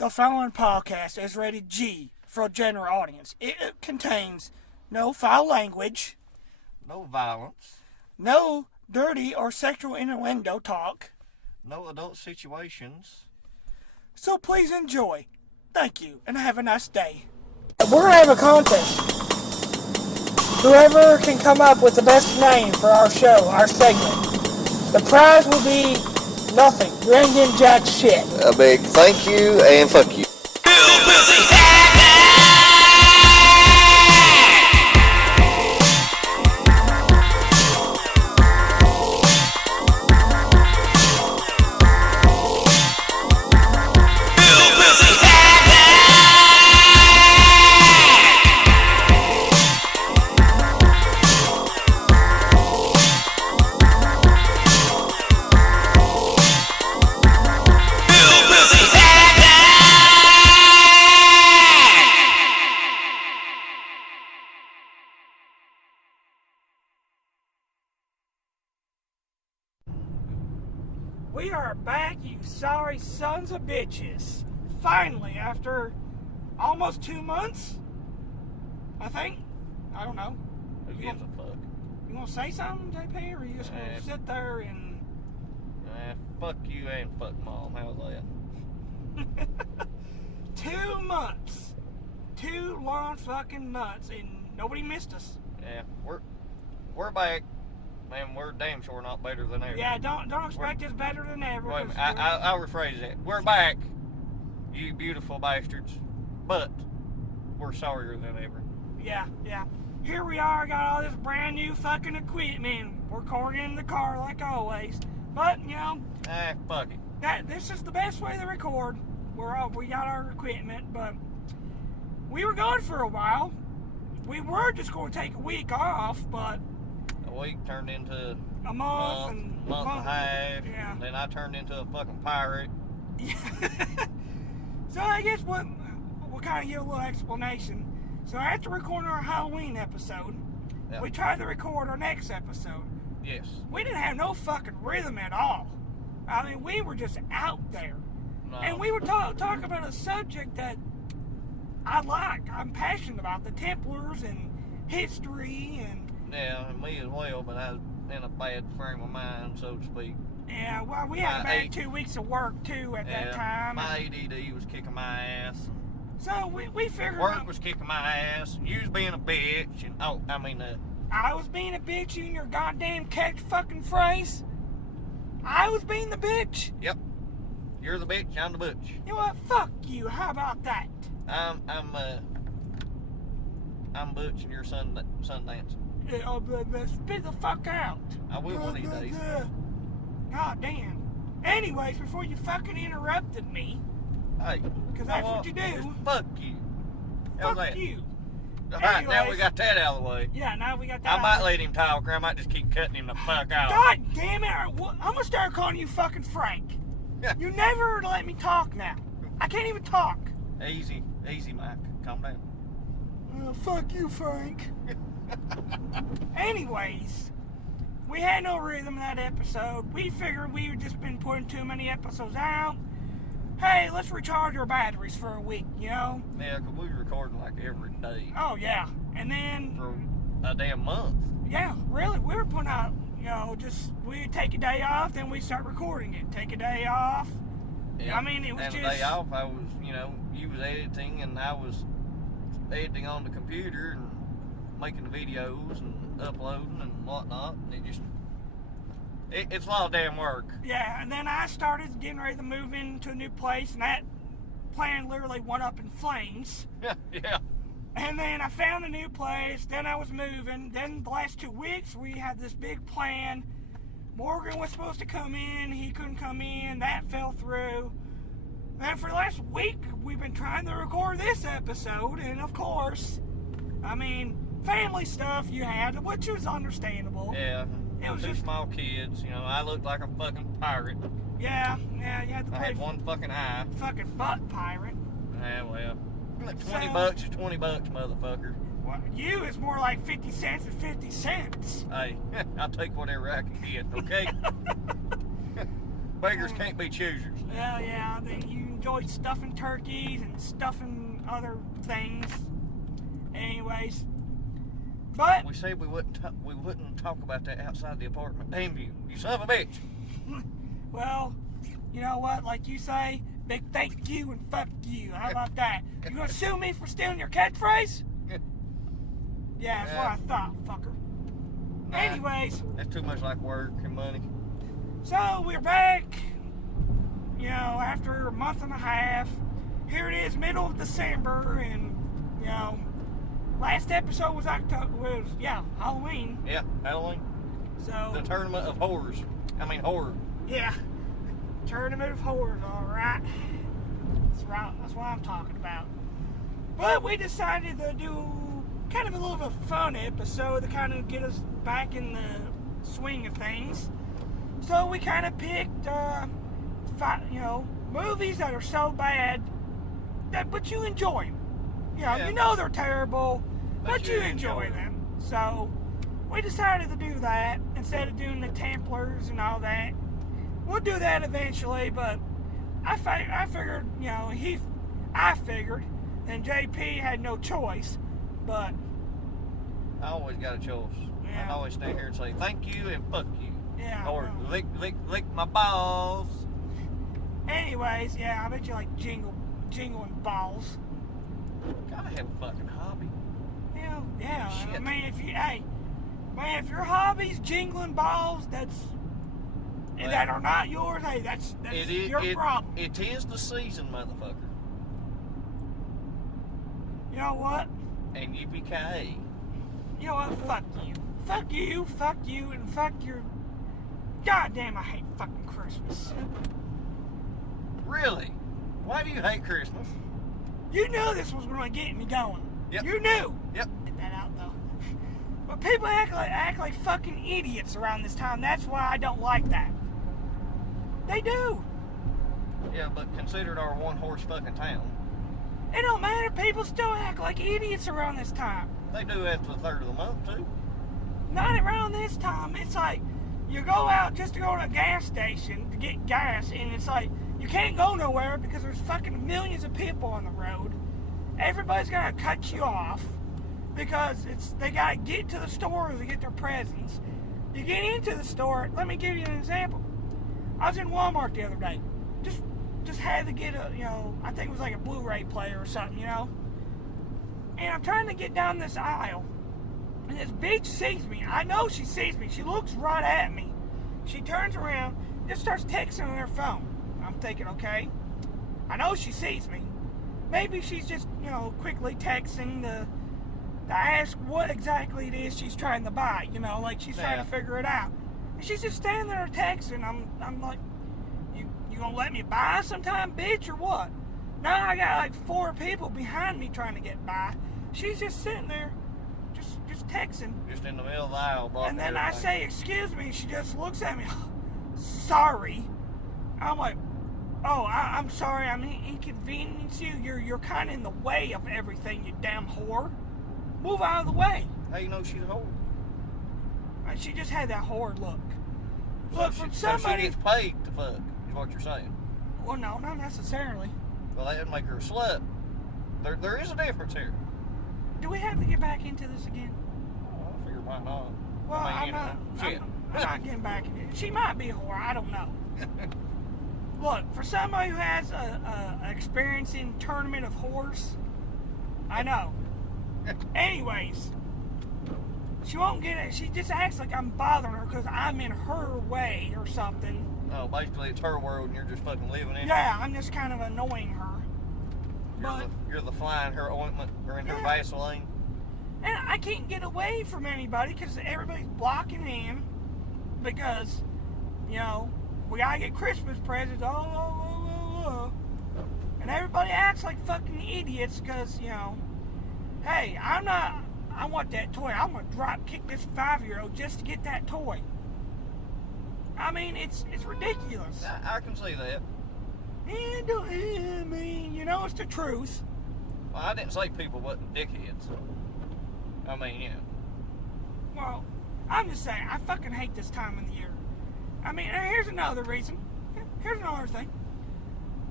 The following podcast is rated G for a general audience. It contains no foul language, no violence, no dirty or sexual innuendo talk, no adult situations. So please enjoy. Thank you, and have a nice day. We're going to have a contest. Whoever can come up with the best name for our show, our segment, the prize will be nothing. You ain't getting jack shit. A big thank you and fuck you. We are back, you sorry sons of bitches. Finally, after almost 2 months, I think. I don't know. Who gives a fuck? You want to say something, JP, or are you just going to sit there and... Fuck you and fuck mom. How's that? 2 months. 2 long fucking months, and nobody missed us. Yeah, we're back. Man, we're damn sure not better than ever. Yeah, don't expect us better than ever. Wait a minute, I'll rephrase that. We're back, you beautiful bastards, but we're sorrier than ever. Yeah. Here we are, got all this brand new fucking equipment. We're recording in the car like always. But, you know... fuck it. This is the best way to record. We got our equipment, but... We were gone for a while. We were just going to take a week off, but... A week turned into a month and a half. Yeah. And then I turned into a fucking pirate. Yeah. So I guess we'll kind of give a little explanation. So after recording our Halloween episode, Yep. we tried to record our next episode. Yes. We didn't have no fucking rhythm at all. I mean, we were just out there. No. And we were talking about a subject that I like. I'm passionate about, the Templars and history and... Yeah, and me as well, but I was in a bad frame of mind, so to speak. Yeah, well, we had about 2 weeks of work, too, at that time. My ADD was kicking my ass. So we figured... Work was kicking my ass, and you was being a bitch, and, I was being a bitch in your goddamn catch fucking phrase? I was being the bitch? Yep. You're the bitch, I'm the butch. You know what? Fuck you. How about that? I'm Butch and you're Sundance. Spit the fuck out. I will one of these days. God damn. Anyways, before you fucking interrupted me, Hey. because that's what you do. Just fuck you. How's Fuck that? you. Alright, now we Anyways. got that out of the way. Yeah, now we got that. I might let him talk, or I might just keep cutting him the fuck out. God damn it. I'm going to start calling you fucking Frank. Yeah. You never let me talk now. I can't even talk. Easy, Mike. Calm down. Fuck you, Frank. Anyways, we had no rhythm in that episode. We figured we had just been putting too many episodes out. Hey, let's recharge our batteries for a week, you know? Yeah, because we were recording like every day. Oh, yeah. And then... For a damn month. Yeah, really. We were putting out, you know, we'd take a day off, then we'd start recording it. Take a day off. Yeah. I mean, it was and just... the day off, I was, you was editing, and I was editing on the computer and making the videos and uploading and whatnot, and it's a lot of damn work. Yeah, and then I started getting ready to move into a new place, and that plan literally went up in flames. Yeah. And then I found a new place, then I was moving, then the last 2 weeks we had this big plan. Morgan was supposed to come in, he couldn't come in, that fell through. And for the last week, we've been trying to record this episode, and of course, I mean, family stuff you had, which was understandable. Yeah, it was two just small kids, I looked like a fucking pirate. Yeah, you had to I play had one fucking eye. fucking butt pirate. Yeah, well, $20 is $20, motherfucker. Well, you is more like 50 cents and 50 cents. Hey, I'll take whatever I can get, okay? Beggars can't be choosers. Well, yeah, then you enjoyed stuffing turkeys and stuffing other things. Anyways, but We said we wouldn't talk about that outside the apartment. Damn you, you son of a bitch. well, you know what? Like you say, big thank you and fuck you. How about that? You gonna sue me for stealing your catchphrase? Yeah, that's what I thought, fucker. Nah, Anyways, that's too much like work and money. so we're back. You know, after a month and a half. Here it is, middle of December, and you know, last episode was Halloween. Yeah, Halloween. So The tournament of horrors. I mean horror. yeah, tournament of horrors. All right, that's right. That's what I'm talking about. But we decided to do kind of a little bit of a fun episode to kind of get us back in the swing of things. So we kind of picked, movies that are so bad but you enjoy them. Yeah. You know they're terrible, but you enjoy them. So we decided to do that instead of doing the Templars and all that. We'll do that eventually, but I figured, I figured, and JP had no choice, but I always got a choice. Yeah. I always stand here and say thank you and fuck you. yeah. Or well. lick my balls. Anyways, yeah, I bet you like jingling balls. Gotta have a fucking hobby. Yeah. Shit. I mean, if your hobby's jingling balls, that are not yours, hey, that's your problem. It is the season, motherfucker. You know what? And yippee-ki-yay. You know what? Fuck you, and fuck your. Goddamn, I hate fucking Christmas. Really? Why do you hate Christmas? You knew this was going to get me going. Yep. You knew. Yep. Get that out though. But people act like fucking idiots around this time. That's why I don't like that. They do. Yeah, but considered our one-horse fucking town, It don't matter. People still act like idiots around this time. they do after the third of the month, too. Not around this time. It's like you go out just to go to a gas station to get gas, and it's like you can't go nowhere because there's fucking millions of people on the road. Everybody's gonna cut you off because they gotta get to the store to get their presents. You get into the store. Let me give you an example. I was in Walmart the other day. Just had to get I think it was like a Blu-ray player or something, And I'm trying to get down this aisle. And this bitch sees me. I know she sees me. She looks right at me. She turns around, just starts texting on her phone. I'm thinking, okay, I know she sees me. Maybe she's just, quickly texting to ask what exactly it is she's trying to buy. Like she's trying to figure it out. And she's just standing there texting. I'm like, you gonna let me buy sometime, bitch, or what? Now I got like 4 people behind me trying to get by. She's just sitting there, just texting. Just in the middle of the aisle, blocking And then I everything. say, excuse me, she just looks at me, sorry. I'm like, oh, I'm sorry, I'm inconveniencing you. You're kind of in the way of everything, you damn whore. Move out of the way. How you know she's a whore? And she just had that whore look. Look, from So she somebody. gets paid to fuck, is what you're saying. Well, no, not necessarily. Well, that would make her a slut. There is a difference here. Do we have to get back into this again? Oh, I figure why not. Well, I mean, I'm not getting back into it. She might be a whore. I don't know. Look, for somebody who has a experience in tournament of whores, I know. Anyways, she won't get it. She just acts like I'm bothering her because I'm in her way or something. Oh, basically it's her world and you're just fucking living in it. Yeah, I'm just kind of annoying her. You're the fly in her ointment or in her Yeah. Vaseline. And I can't get away from anybody because everybody's blocking in because, we gotta get Christmas presents. And everybody acts like fucking idiots because, hey, I want that toy. I'm gonna drop kick this 5-year-old just to get that toy. I mean, it's ridiculous. I can see that. And, I mean, it's the truth. Well, I didn't say people wasn't dickheads. I mean, Well, I'm just saying, I fucking hate this time of the year. I mean, and here's another reason. Here's another thing.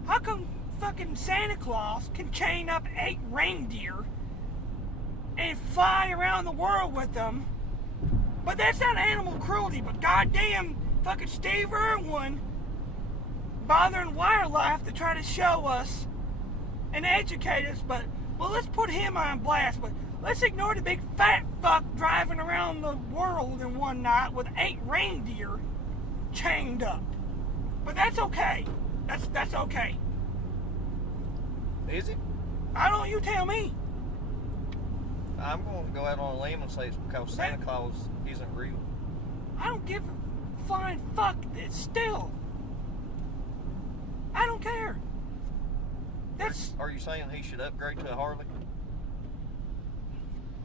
How come fucking Santa Claus can chain up 8 reindeer and fly around the world with them? But that's not animal cruelty, but goddamn fucking Steve Irwin bothering wildlife to try to show us and educate us, but, well, let's put him on blast, but let's ignore the big fat fuck driving around the world in one night with 8 reindeer chained up. But that's okay. That's okay. Is it? I don't, you tell me. I'm going to go out on a limb and say it's because Santa Claus isn't real. I don't give a flying fuck. It's still. I don't care. That's Are you saying he should upgrade to a Harley?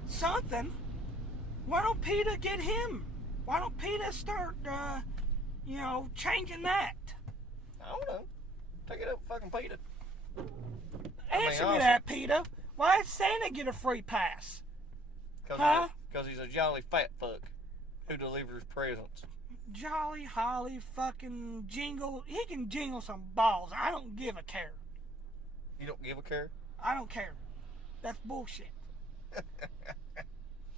something. Why don't PETA get him? Why don't PETA start, changing that? I don't know. Take it up, fucking PETA. Answer me honestly- that, PETA. Why does Santa get a free pass? Huh? Because he's a jolly fat fuck who delivers presents. Jolly Holly fucking jingle. He can jingle some balls. I don't give a care. You don't give a care? I don't care. That's bullshit.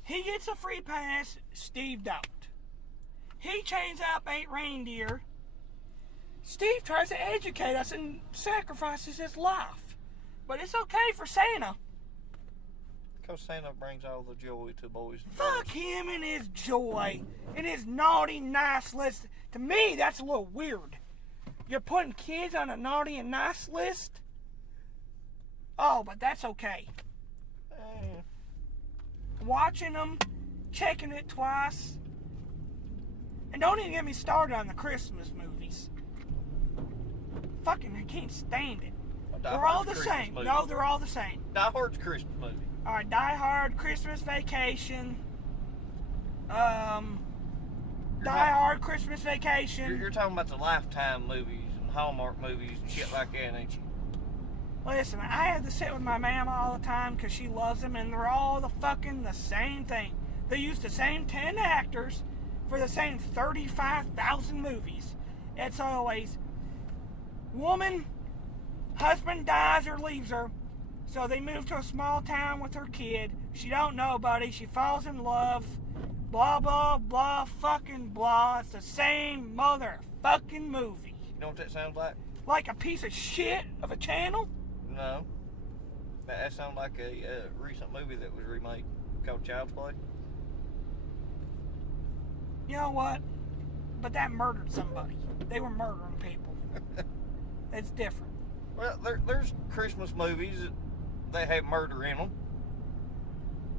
He gets a free pass, Steve don't. He chains up 8 reindeer. Steve tries to educate us and sacrifices his life. But it's okay for Santa. Because Santa brings all the joy to boys and Fuck girls. him and his joy and his naughty, nice list. To me, that's a little weird. You're putting kids on a naughty and nice list? Oh, but that's okay. Eh, Watching them, checking it twice. And don't even get me started on the Christmas movies. Fucking, I can't stand it. Die They're all Hard's the a Christmas same. movie. No, they're all the same. Die Hard's a Christmas movie. Alright, Die Hard, Christmas Vacation. Die Hard, Christmas Vacation. You're talking about the Lifetime movies and Hallmark movies and shit like that, ain't you? Listen, I have to sit with my mama all the time because she loves them, and they're all the same thing. They use the same 10 actors for the same 35,000 movies. It's always woman, husband dies or leaves her, so they move to a small town with her kid. She don't know nobody. She falls in love. Blah, blah, blah, fucking blah. It's the same motherfucking movie. You know what that sounds like? Like a piece of shit of a channel? No. That sounds like a recent movie that was remade called Child's Play. You know what? But that murdered somebody. They were murdering people. It's different. Well, there's Christmas movies that they have murder in them.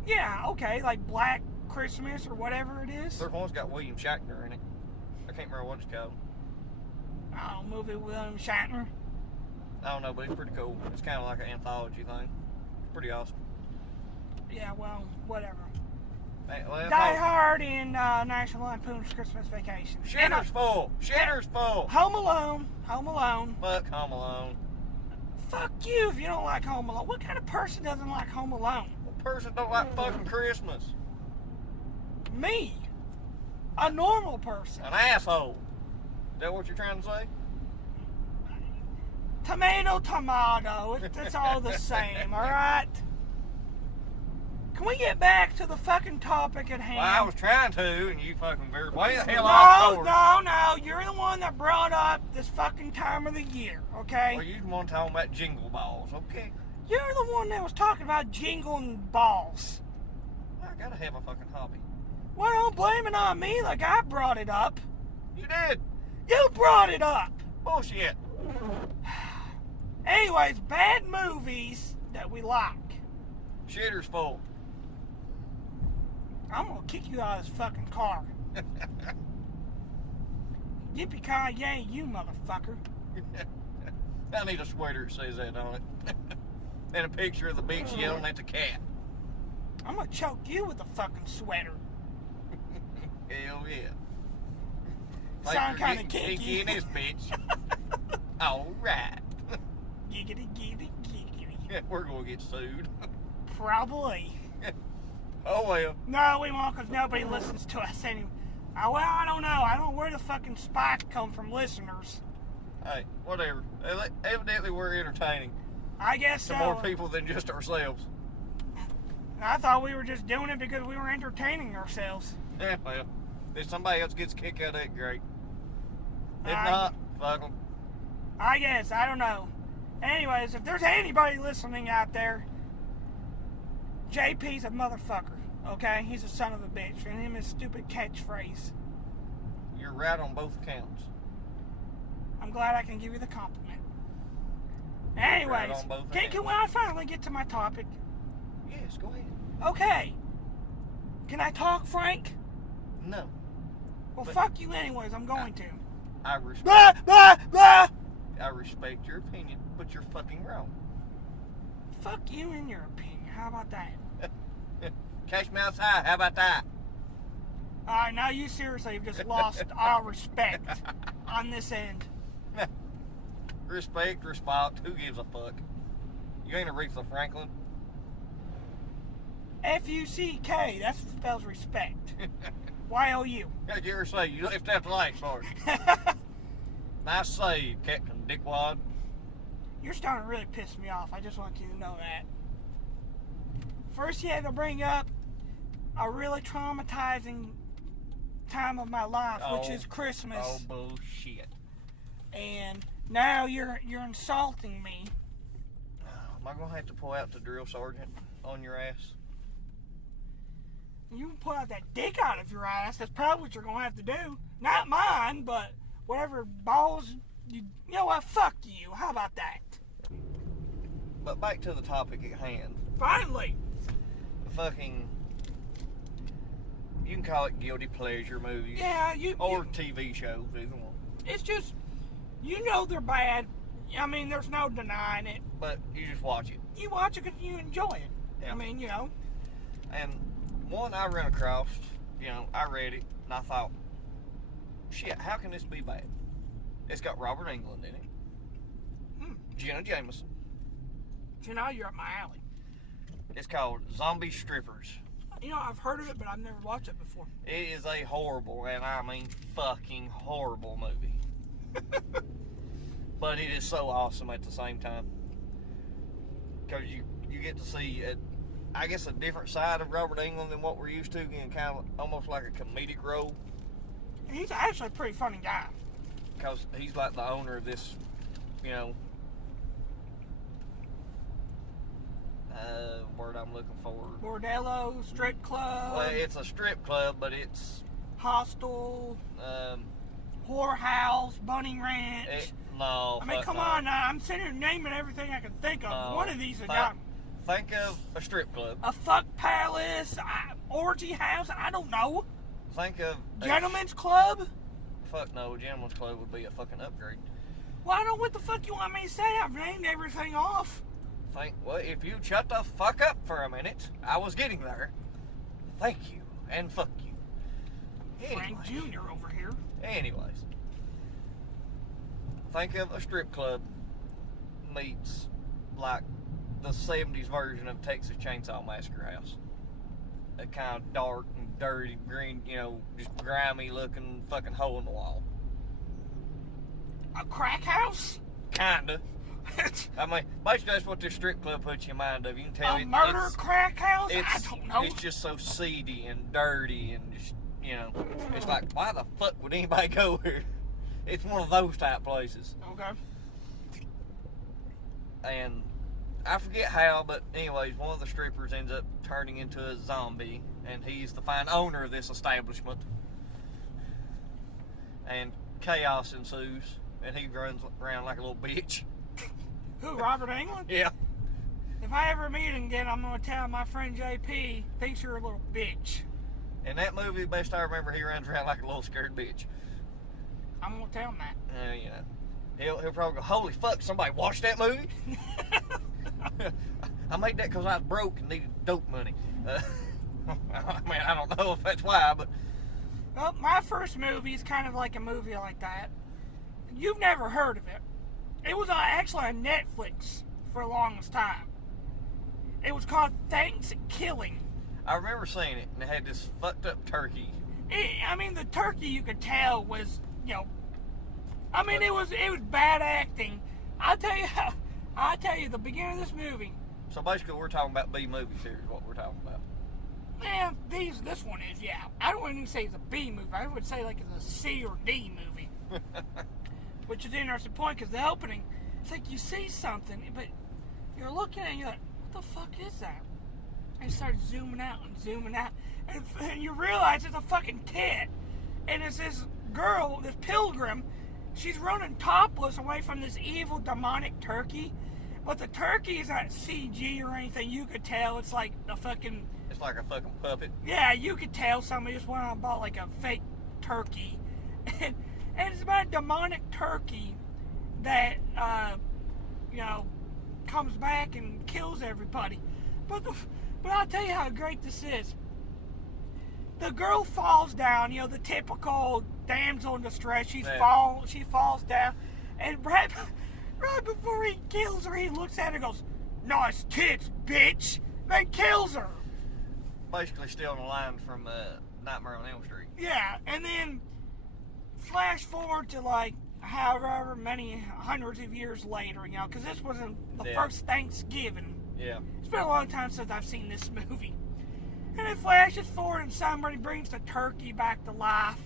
Yeah, okay, like Black Christmas or whatever it is. There's one's got William Shatner in it. I can't remember what it's called. Oh, movie with William Shatner. I don't know, but it's pretty cool. It's kind of like an anthology thing. It's pretty awesome. Yeah, well, whatever. Hey, well, Die Hard in National Lampoon's Christmas Vacation. And, Shitter's full. Shitter's full. Home Alone. Home Alone. Fuck Home Alone. Fuck you if you don't like Home Alone. What kind of person doesn't like Home Alone? What person don't like fucking Christmas? Me. A normal person. An asshole. Is that what you're trying to say? Tomato, tomato. It's all the same, alright? Can we get back to the fucking topic at hand? Well, I was trying to, and you fucking veered way the hell off course. No. You're the one that brought up this fucking time of the year, okay? Well, you the one talking about jingle balls, okay? You're the one that was talking about jingling balls. I gotta have a fucking hobby. Well, don't blame it on me like I brought it up. You did. You brought it up. Bullshit. Anyways, bad movies that we like. Shitter's full. I'm gonna kick you out of this fucking car. Yippee-ki-yay, you motherfucker. I need a sweater that says that on it. And a picture of the bitch yelling at the cat. I'm gonna choke you with a fucking sweater. Hell yeah. Sound Like kinda you're getting kinky. in this bitch. Alright. Giggity, giggity, giggity. We're gonna get sued. Probably. Oh well. No, we won't, because nobody listens to us anyway. Well, I don't know. I don't know where the fucking spike come from listeners. Hey, whatever. Evidently, we're entertaining I guess to so. more people than just ourselves. I thought we were just doing it because we were entertaining ourselves. Yeah, well, if somebody else gets a kick out of it, great. If I- not, fuck them. I guess. I don't know. Anyways, if there's anybody listening out there, JP's a motherfucker, okay? He's a son of a bitch. And him his stupid catchphrase. You're right on both accounts. I'm glad I can give you the compliment. Right Anyways, on both can ends. I finally get to my topic? Yes, go ahead. Okay. Can I talk, Frank? No, Well, But- fuck you anyways. I'm going to. I respect. Blah, blah, blah. I respect your opinion, but you're fucking wrong. Fuck you and your opinion. How about that? Catch me outside. How about that? Alright, now you seriously have just lost all respect on this end. Respect. Who gives a fuck? You ain't Aretha Franklin. F-U-C-K, that's what spells respect. Y-O-U. How'd you ever say you left out the last part? Nice save, Captain Dickwad. You're starting to really piss me off. I just want you to know that. First, you had to bring up a really traumatizing time of my life, which Oh. is Christmas. Oh, bullshit. And now you're insulting me. Am I gonna have to pull out the drill sergeant on your ass? You can pull out that dick out of your ass. That's probably what you're gonna have to do. Not mine, but whatever balls you know what? Fuck you. How about that? But back to the topic at hand. Finally. The fucking, you can call it guilty pleasure movies. Yeah, Or TV shows, either one. it's just, you know they're bad. I mean, there's no denying it. But you just watch it. You watch it because you enjoy it. Yeah. I mean, you know. And one I ran across, I read it, and I thought, shit, how can this be bad? It's got Robert Englund in it. Jenna Jameson. You know, you're up my alley. It's called Zombie Strippers. You know, I've heard of it, but I've never watched it before. It is a horrible, and I mean fucking horrible movie. But it is so awesome at the same time. Because you get to see, I guess, a different side of Robert Englund than what we're used to, and kind of almost like a comedic role. He's actually a pretty funny guy. Because he's like the owner of this, word I'm looking for. Bordello, strip club, Well, it's a strip club, but it's, hostel, um, whorehouse, bunny ranch. no. I mean, fuck come no. on now. I'm sitting here naming everything I can think of. No. One of these has Fuck. got Think of a strip club. a fuck palace, orgy house. I don't know. Think of Gentlemen's club. Fuck no, Gentleman's Club would be a fucking upgrade. Well, I don't know what the fuck you want me to say. I've named everything off. Well, if you shut the fuck up for a minute, I was getting there. Thank you, and fuck you. Frank Jr. over here. Anyways, think of a strip club meets like the 70s version of Texas Chainsaw Massacre House. A kind of dark and dirty, green, just grimy looking fucking hole in the wall. A crack house? Kinda. I mean, basically that's what this strip club puts you in mind of. You can tell A murder crack house? I don't know. It's just so seedy and dirty and just, it's like, why the fuck would anybody go here? It's one of those type places. Okay. And I forget how, but anyways, one of the strippers ends up turning into a zombie, and he's the fine owner of this establishment. And chaos ensues, and he runs around like a little bitch. Who, Robert Englund? Yeah. If I ever meet him again, I'm going to tell my friend JP thinks you're a little bitch. In that movie, best I remember, he runs around like a little scared bitch. I'm going to tell him that. He'll probably go, holy fuck, somebody watched that movie? I made that because I was broke and needed dope money. I mean, I don't know if that's why, but... Well, my first movie is kind of like a movie like that. You've never heard of it. It was actually on Netflix for the longest time. It was called Thanksgiving. I remember seeing it, and it had this fucked up turkey. The turkey you could tell was, I mean, it was bad acting. I tell you, the beginning of this movie, So basically, we're talking about B movies here. Is what we're talking about. man, this one is, yeah. I don't even say it's a B movie. I would say like it's a C or D movie. Which is an interesting point, because the opening, it's like you see something, but you're looking at it and you're like, what the fuck is that? And you start zooming out, and you realize it's a fucking tit. And it's this girl, this pilgrim, she's running topless away from this evil demonic turkey. But the turkey is not CG or anything. You could tell it's like a fucking... It's like a fucking puppet. Yeah, you could tell somebody just went out and bought like a fake turkey. And it's about a demonic turkey that, comes back and kills everybody. But I'll tell you how great this is. The girl falls down, the typical damsel in distress. She falls down, and right before he kills her, he looks at her and goes, "Nice tits, bitch," then kills her. Basically stealing a line from Nightmare on Elm Street. Yeah, and then flash forward to like however many hundreds of years later, because this was the first Thanksgiving. Yeah. It's been a long time since I've seen this movie. And it flashes forward and somebody brings the turkey back to life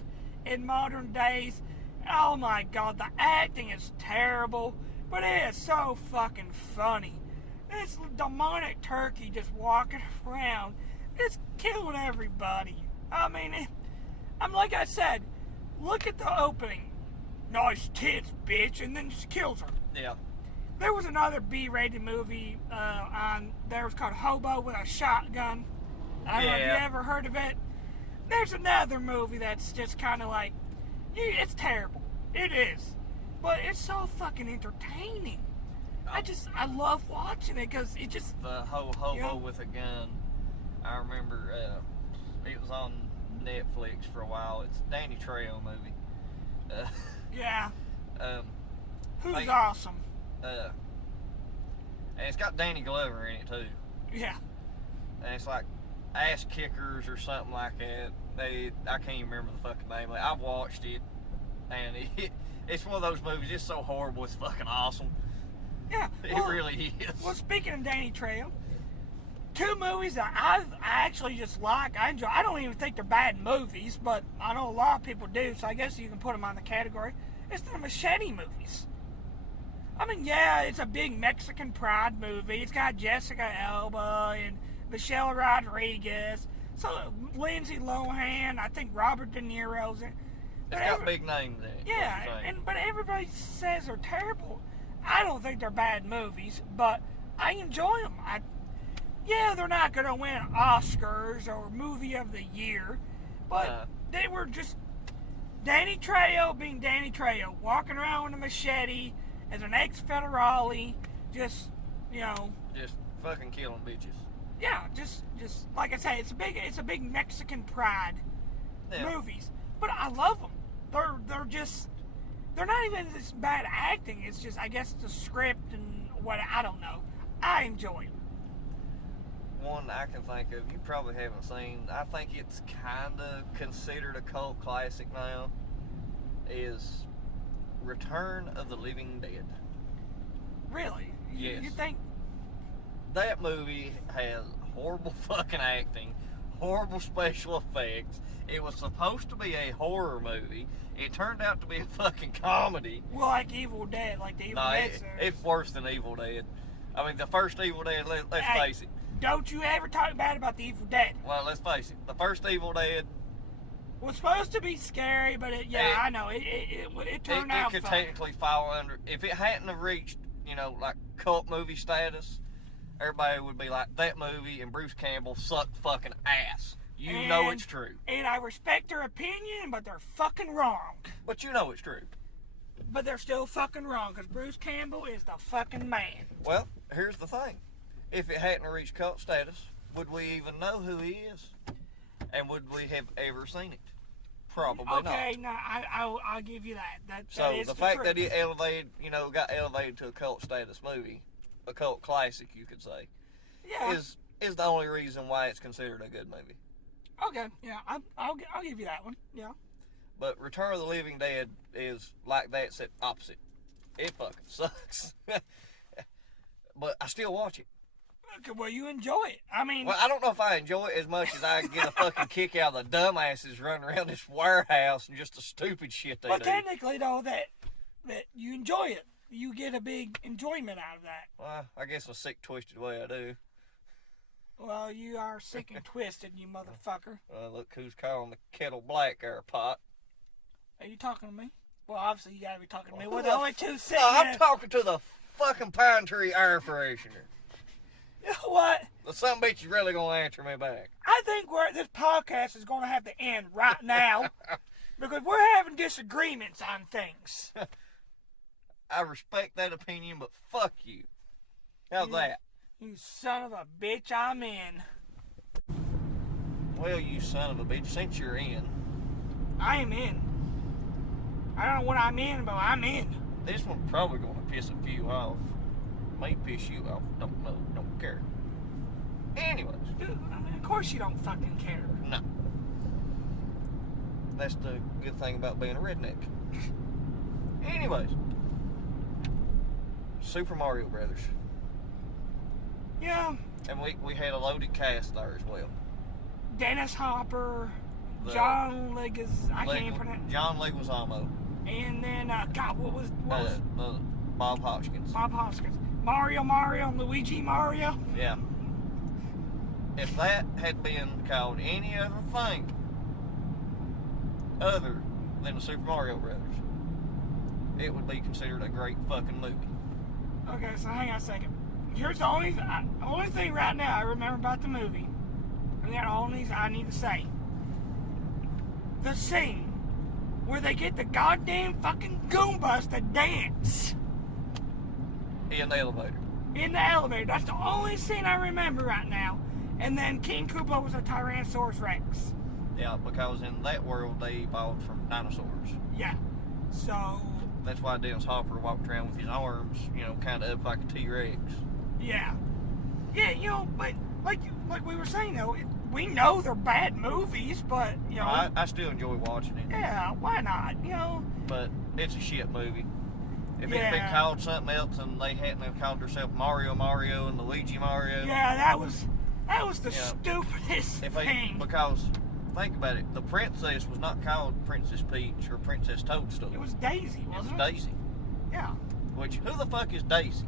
in modern days. Oh my god, the acting is terrible, but it is so fucking funny. This demonic turkey just walking around, just killing everybody. I mean, I'm like I said, look at the opening. Nice tits, bitch, and then just kills her. Yeah. There was another B-rated movie there was called Hobo with a Shotgun. I don't know if you ever heard of it. There's another movie that's just kind of like, it's terrible. It is. But it's so fucking entertaining. I love watching it because it just... The Hobo with a Gun. I remember it was on Netflix for a while. It's a Danny Trejo movie. Yeah. Who's like, awesome. And it's got Danny Glover in it too. Yeah. And it's like Ass Kickers or something like that. I can't even remember the fucking name of it. I've watched it, and it's one of those movies. It's so horrible. It's fucking awesome. Yeah. It really is. Well, speaking of Danny Trejo, two movies that I actually just like. I enjoy. I don't even think they're bad movies, but I know a lot of people do. So I guess you can put them on the category. It's the Machete movies. I mean, yeah, it's a big Mexican pride movie. It's got Jessica Alba and Michelle Rodriguez. So Lindsay Lohan, I think Robert De Niro's in it. It's got big names in it. Yeah, but everybody says they're terrible. I don't think they're bad movies, but I enjoy them. They're not going to win Oscars or Movie of the Year, but they were just Danny Trejo being Danny Trejo, walking around with a machete as an ex-federale, just fucking killing bitches. Yeah, just like I say, it's a big Mexican pride movies, but I love them. They're not even this bad acting. It's just, I guess, the script and what, I don't know. I enjoy them. One I can think of, you probably haven't seen, I think it's kind of considered a cult classic now, is Return of the Living Dead. Really? Yes. You think? That movie has horrible fucking acting, horrible special effects. It was supposed to be a horror movie. It turned out to be a fucking comedy. Well, like Evil Dead, like the Evil Dead series. It's worse than Evil Dead. I mean, the first Evil Dead, let's face it. Don't you ever talk bad about the Evil Dead. Well, let's face it. The first Evil Dead was supposed to be scary, but I know. It turned out It could fun. technically fall under... If it hadn't have reached, like cult movie status, everybody would be like, that movie and Bruce Campbell sucked fucking ass. You know it's true. And I respect their opinion, but they're fucking wrong. But you know it's true. But they're still fucking wrong, because Bruce Campbell is the fucking man. Well, here's the thing. If it hadn't reached cult status, would we even know who he is? And would we have ever seen it? Probably not. Okay, no, I'll give you that. That so is the the fact truth. that it elevated, got elevated to a cult status movie, a cult classic, you could say, is the only reason why it's considered a good movie. Okay, yeah, I'll give you that one. Yeah. But Return of the Living Dead is like that, except opposite. It fucking sucks. But I still watch it. Okay, well, you enjoy it. I mean, Well, I don't know if I enjoy it as much as I get a fucking kick out of the dumbasses running around this warehouse and just the stupid shit they but do. technically, though, that you enjoy it. You get a big enjoyment out of that. Well, I guess in a sick, twisted way I do. Well, you are sick and twisted, you motherfucker. Look who's calling the kettle black there, pot. Are you talking to me? Well, obviously, you gotta be talking to me. Who We're the the only two sitting No, I'm there. talking to the fucking pine tree air freshener. You know what? The son bitch is really gonna answer me back. I think this podcast is going to have to end right now because we're having disagreements on things. I respect that opinion, but fuck you. How's Yeah. that? You son of a bitch, I'm in. Well, you son of a bitch, since you're in, I am in. I don't know what I'm in, but I'm in. this one's probably gonna piss a few off. May piss you off, don't know, don't care. Anyways, Dude, I mean, of course you don't fucking care. no. That's the good thing about being a redneck. Anyways, Super Mario Brothers. Yeah, And we had a loaded cast there as well. Dennis Hopper, The John I can't even pronounce. John Leguizamo. And then, God, what was Bob Hoskins. Bob Hoskins? Mario and Luigi Mario? Yeah. If that had been called any other thing other than the Super Mario Brothers, it would be considered a great fucking movie. Okay, so hang on a second. Here's the only thing right now I remember about the movie, and that's all I need to say. The scene where they get the goddamn fucking Goombas to dance In the elevator. in the elevator. That's the only scene I remember right now. And then King Koopa was a Tyrannosaurus Rex. Yeah, because in that world they evolved from dinosaurs. Yeah. So, That's why Dennis Hopper walked around with his arms, kind of up like a T-Rex. yeah. Yeah, but like we were saying though, we know they're bad movies, but I still enjoy watching it, yeah, why not? but it's a shit movie. If it had been Yeah. called something else and they hadn't have called themselves Mario and Luigi Mario, Yeah, that was the Yeah. stupidest thing. because think about it, the princess was not called Princess Peach or Princess Toadstool. It was Daisy, It was wasn't it? Daisy. Yeah. Which, who the fuck is Daisy?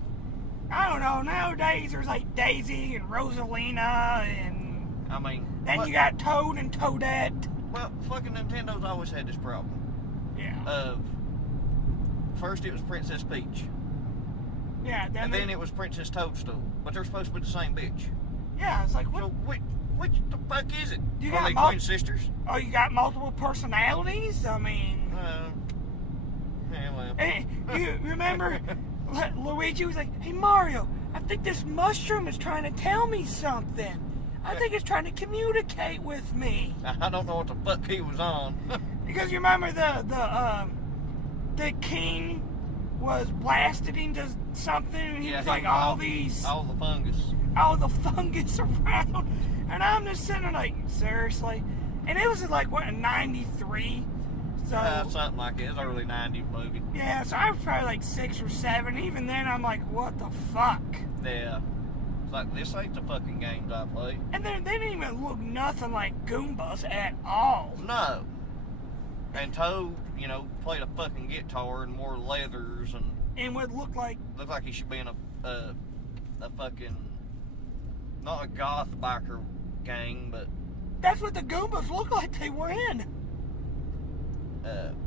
I don't know. Nowadays there's like Daisy and Rosalina, and I mean, then what- you got Toad and Toadette. well, fucking Nintendo's always had this problem. Yeah. First it was Princess Peach, Yeah. and then it was Princess Toadstool, but they're supposed to be the same bitch. Yeah. It's like So what? which the fuck is it? You Are got they mul- twin sisters? Oh, you got multiple personalities. I mean, Yeah, well. hey, you remember Luigi was like, "Hey Mario, I think this mushroom is trying to tell me something. I think it's trying to communicate with me." I don't know what the fuck he was on. Because you remember the king was blasted into something, and he was like all the fungus around, and I'm just sitting there like, seriously? And it was like what, in '93, so Something like it. It's an early 90s movie. yeah, so I was probably like 6 or 7. Even then, I'm like, what the fuck? Yeah. It's like, this ain't the fucking games I play. And they didn't even look nothing like Goombas at all. No. And Toad, played a fucking guitar and wore leathers and And would look like, looked like he should be in a fucking, not a goth biker gang, but that's what the Goombas look like they were in.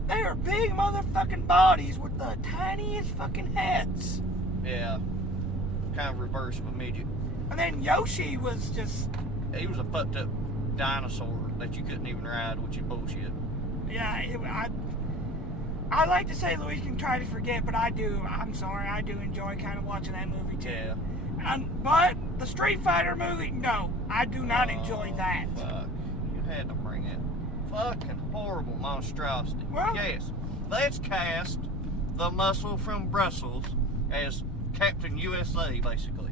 They are big motherfucking bodies with the tiniest fucking heads. yeah, kind of reverse of a midget. And then Yoshi was just, He was a fucked up dinosaur that you couldn't even ride, which is bullshit. yeah, I like to say Luigi can try to forget, but I'm sorry, I do enjoy kind of watching that movie too. Yeah. But the Street Fighter movie, no, I do not enjoy that. Fuck. You had to bring it. Fucking horrible monstrosity. Well- yes, let's cast the muscle from Brussels as Captain USA, basically.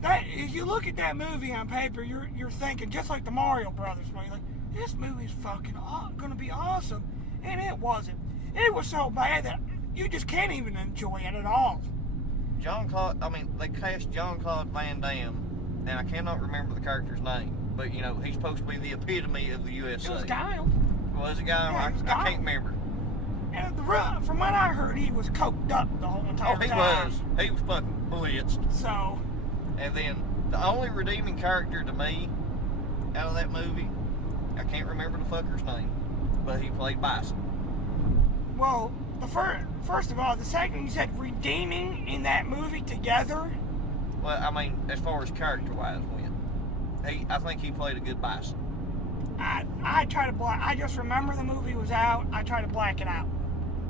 That, if you look at that movie on paper, you're thinking just like the Mario Brothers movie, like, this movie's fucking gonna be awesome. and it wasn't. It was so bad that you just can't even enjoy it at all. They cast Jean-Claude Van Damme, and I cannot remember the character's name, but you know, he's supposed to be the epitome of the USA. It was Guile. Was it Guile? Yeah, it was I Guile. can't remember. And from what I heard, he was coked up the whole entire He time. was. He was fucking blitzed. So, And then the only redeeming character to me out of that movie, I can't remember the fucker's name, but he played Bison. well, first of all, the second you said redeeming in that movie together, Well, I mean, as far as character-wise went, I think he played a good Bison. I try to black. I just remember the movie was out. I try to black it out.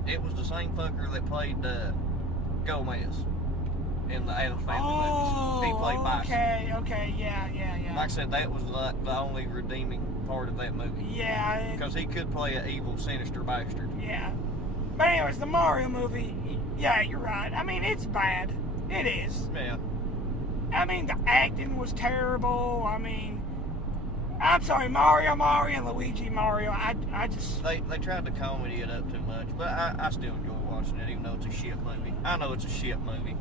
It was the same fucker that played Gomez in the Addams Family movies. He played Bison. Okay, yeah. Like I said, that was the only redeeming part of that movie. Yeah, Because he could play an evil, sinister bastard. yeah. But anyways, the Mario movie, yeah, you're right. I mean, it's bad. It is. Yeah. I mean, the acting was terrible. I mean, I'm sorry, Mario and Luigi Mario. I just... They tried to comedy it up too much, but I still enjoy watching it, even though it's a shit movie. I know it's a shit movie.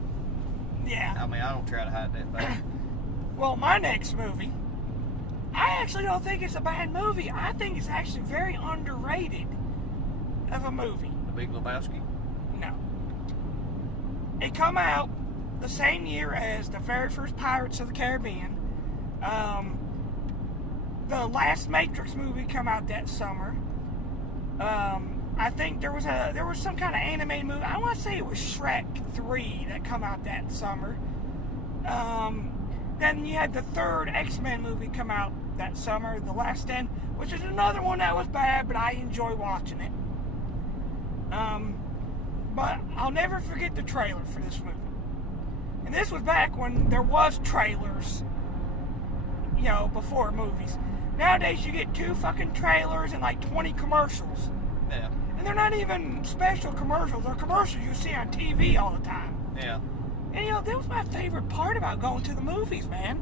Yeah. I mean, I don't try to hide that fact. Well, my next movie, I actually don't think it's a bad movie. I think it's actually very underrated of a movie. The Big Lebowski. No. It come out the same year as the very first Pirates of the Caribbean. The last Matrix movie come out that summer. I think there was some kind of animated movie. I want to say it was Shrek 3 that come out that summer. Then you had the third X-Men movie come out that summer, The Last Stand, which is another one that was bad, but I enjoy watching it. But I'll never forget the trailer for this movie. And this was back when there was trailers, you know, before movies. Nowadays you get 2 fucking trailers and like 20 commercials. Yeah. And they're not even special commercials. They're commercials you see on TV all the time. Yeah. And you know, that was my favorite part about going to the movies, man.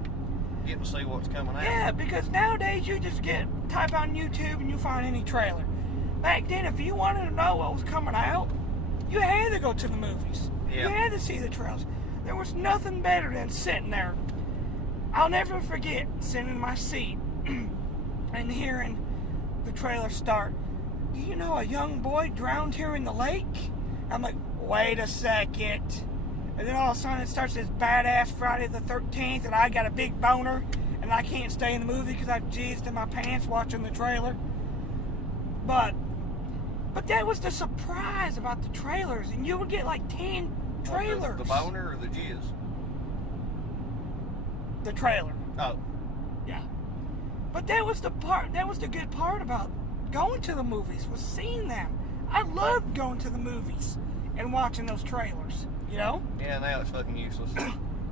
Getting to see what's coming out. Yeah, because nowadays you just type on YouTube and you find any trailer. Back then, if you wanted to know what was coming out, you had to go to the movies. Yeah. You had to see the trailers. There was nothing better than sitting there. I'll never forget sitting in my seat and hearing the trailer start. Do you know a young boy drowned here in the lake? I'm like, wait a second. And then all of a sudden it starts this badass Friday the 13th and I got a big boner and I can't stay in the movie because I've jizzed in my pants watching the trailer. But that was the surprise about the trailers, and you would get like 10 trailers. The boner or the jizz? The trailer. Oh. Yeah. But that was the good part about going to the movies, was seeing them. I loved going to the movies and watching those trailers, you know? Yeah, now it's fucking useless.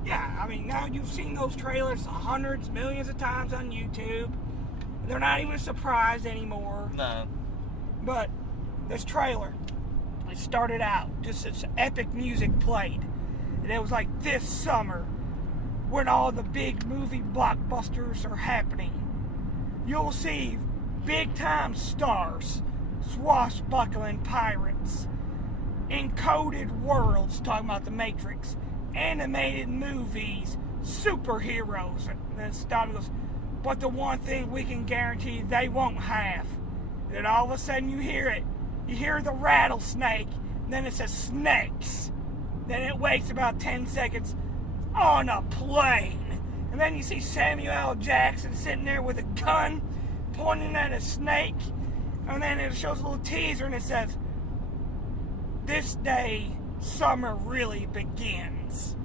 Yeah, I mean, now you've seen those trailers hundreds, millions of times on YouTube. They're not even a surprise anymore. No. But this trailer, it started out, just this epic music played. And it was like this summer, when all the big movie blockbusters are happening, you'll see big time stars, swashbuckling pirates, encoded worlds, talking about the Matrix, animated movies, superheroes. And then Stabby goes, but the one thing we can guarantee they won't have. And then all of a sudden you hear it. You hear the rattlesnake, and then it says snakes. Then it waits about 10 seconds on a plane. And then you see Samuel L. Jackson sitting there with a gun pointing at a snake. And then it shows a little teaser and it says, this day, summer really begins.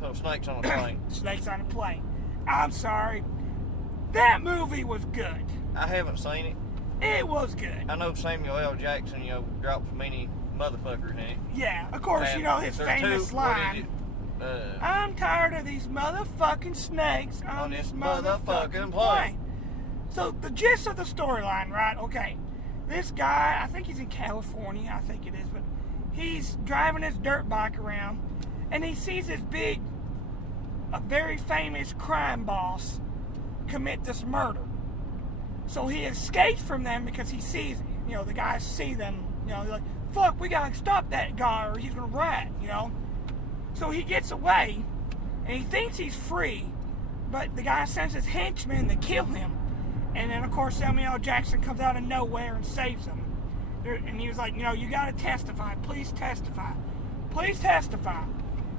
So snakes on a plane. Snakes on a plane. I'm sorry. That movie was good. I haven't seen it. It was good. I know Samuel L. Jackson, dropped many motherfuckers in it. Yeah, of course, And you know his there's famous two- what line. is it? I'm tired of these motherfucking snakes on this motherfucking plane. So the gist of the storyline, right? Okay, this guy, I think he's in California, I think it is, but he's driving his dirt bike around, and he sees this a very famous crime boss commit this murder. So he escapes from them because he sees, the guys see them You know, like, fuck, we gotta stop that guy or he's gonna rat, you know? So he gets away, and he thinks he's free, but the guy sends his henchmen to kill him. And then, of course, Samuel L. Jackson comes out of nowhere and saves him. And he was like, you know, you gotta testify. Please testify. Please testify.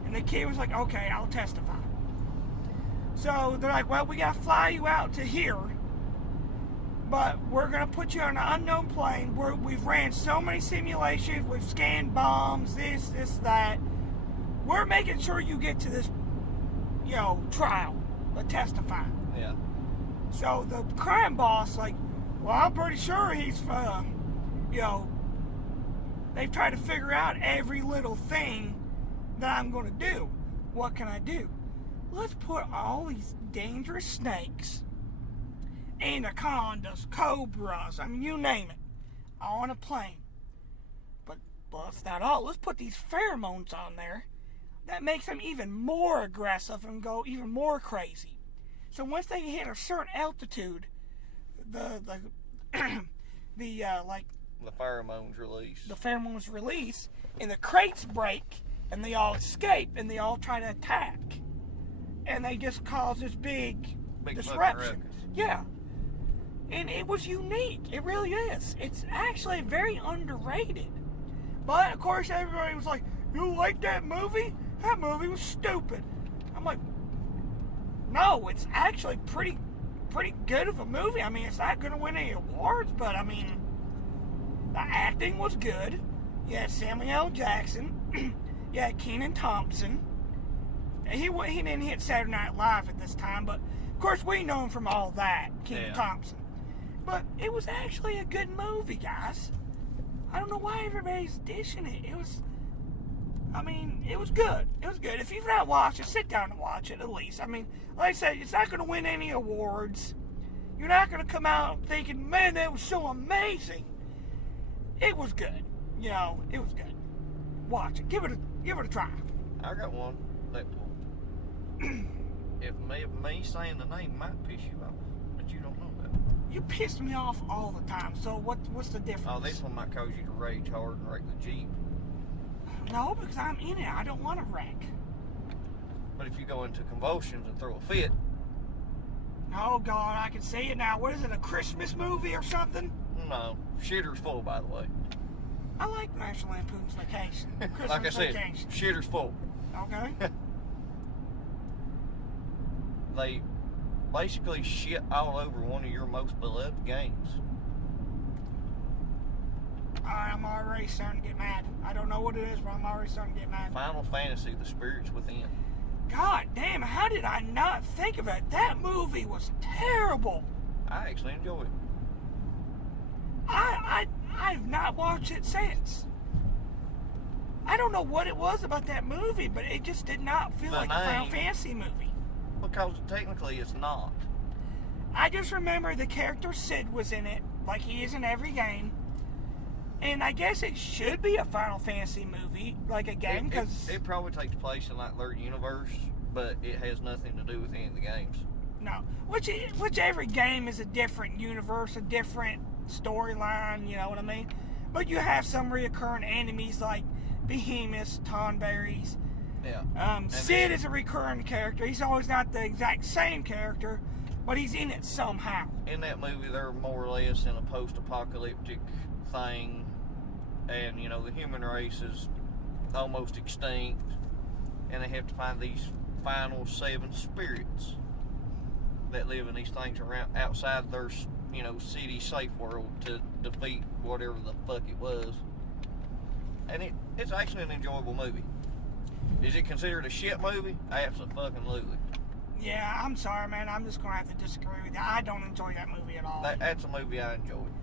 And the kid was like, okay, I'll testify. So they're like, well, we gotta fly you out to here, but we're gonna put you on an unknown plane. We've ran so many simulations, we've scanned bombs, this, that. We're making sure you get to this, you know, trial, testify. Yeah. So the crime boss, like, well, I'm pretty sure he's, you know, they've tried to figure out every little thing that I'm gonna do. What can I do? Let's put all these dangerous snakes, anacondas, cobras, I mean, you name it, on a plane. But that's not all. Let's put these pheromones on there that makes them even more aggressive and go even more crazy. So once they hit a certain altitude, the pheromones release. The pheromones release, and the crates break, and they all escape, and they all try to attack. And they just cause this big disruption. Yeah. And it was unique. It really is. It's actually very underrated. But, of course, everybody was like, you like that movie? That movie was stupid. I'm like, no, it's actually pretty good of a movie. I mean, it's not going to win any awards, but, I mean, the acting was good. You had Samuel L. Jackson. You had Kenan Thompson. He didn't hit Saturday Night Live at this time, but, of course, we know him from all that, Kenan Thompson. But it was actually a good movie, guys. I don't know why everybody's dishing it. It was good. It was good. If you've not watched it, sit down and watch it at least. I mean, like I said, it's not going to win any awards. You're not going to come out thinking, man, that was so amazing. It was good. You know, it was good. Watch it. Give it a try. I got one that if me saying the name might piss you off, but you don't know that. You piss me off all the time. So what's the difference? Oh, this one might cause you to rage hard and wreck the Jeep. No, because I'm in it. I don't want to wreck. But if you go into convulsions and throw a fit. Oh, God, I can see it now. What is it, a Christmas movie or something? No. Shitter's full, by the way. I like National Lampoon's Vacation. Christmas like I said, Vacation. Shitter's full. Okay. They basically shit all over one of your most beloved games. I'm already starting to get mad. I don't know what it is, but I'm already starting to get mad. Final Fantasy, The Spirits Within. God damn, how did I not think of it? That movie was terrible. I actually enjoyed it. I've not watched it since. I don't know what it was about that movie, but it just did not feel like a Final Fantasy movie. Because technically it's not. I just remember the character Sid was in it, like he is in every game. And I guess it should be a Final Fantasy movie, like a game, because... It probably takes place in like their universe, but it has nothing to do with any of the games. No. Which every game is a different universe, a different storyline, you know what I mean? But you have some recurring enemies like Behemoth, Tonberries. Yeah. Sid is a recurring character. He's always not the exact same character, but he's in it somehow. In that movie, they're more or less in a post-apocalyptic thing, and you know the human race is almost extinct, and they have to find these final 7 spirits that live in these things around outside their, you know, city safe world to defeat whatever the fuck it was. And it's actually an enjoyable movie. Is it considered a shit movie? Absolutely. Yeah, I'm sorry, man. I'm just gonna have to disagree with you. I don't enjoy that movie at all. That's a movie I enjoyed.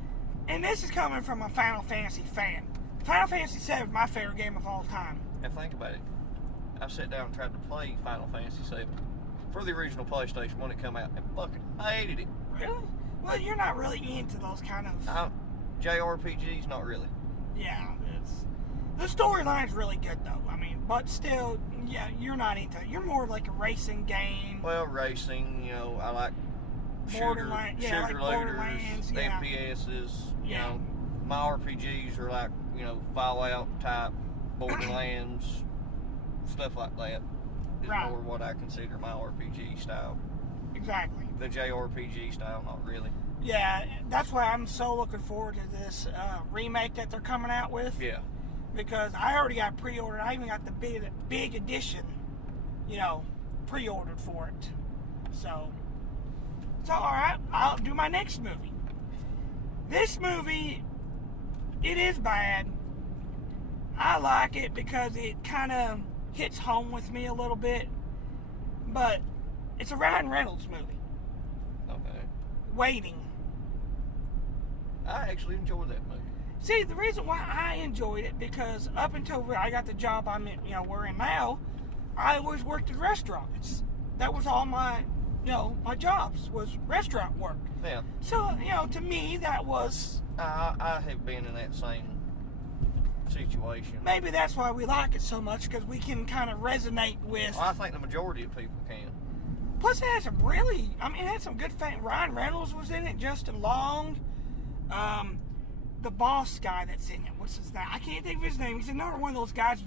And this is coming from a Final Fantasy fan. Final Fantasy VII is my favorite game of all time. And think about it. I sat down and tried to play Final Fantasy VII for the original PlayStation when it came out, and fucking hated it. Really? Well, you're not really into those kind of... JRPGs, not really. Yeah, the storyline's really good, though. I mean, but still, yeah, you're not into it. You're more like a racing game. Well, racing, you know, I like shooter Borderlands, looters, Borderlands, yeah. FPSs, you know. My RPGs are like Fallout type, Borderlands, stuff like that is Right. more what I consider my RPG style. Exactly. The JRPG style, not really. Yeah, that's why I'm so looking forward to this remake that they're coming out with. Yeah. Because I already got pre-ordered. I even got the big edition, pre-ordered for it. So all right, I'll do my next movie. This movie, it is bad. I like it because it kind of hits home with me a little bit. But it's a Ryan Reynolds movie. Okay. Waiting. I actually enjoyed that movie. See, the reason why I enjoyed it, because up until I got the job I'm in, we're in now, I always worked in restaurants. That was all my jobs was restaurant work. Yeah. So, to me, that was... I have been in that same situation. Maybe that's why we like it so much, because we can kind of resonate with... Well, I think the majority of people can. Plus, it had some it had some good fans. Ryan Reynolds was in it, Justin Long, the boss guy that's in it. What's his name? I can't think of his name. He's another one of those guys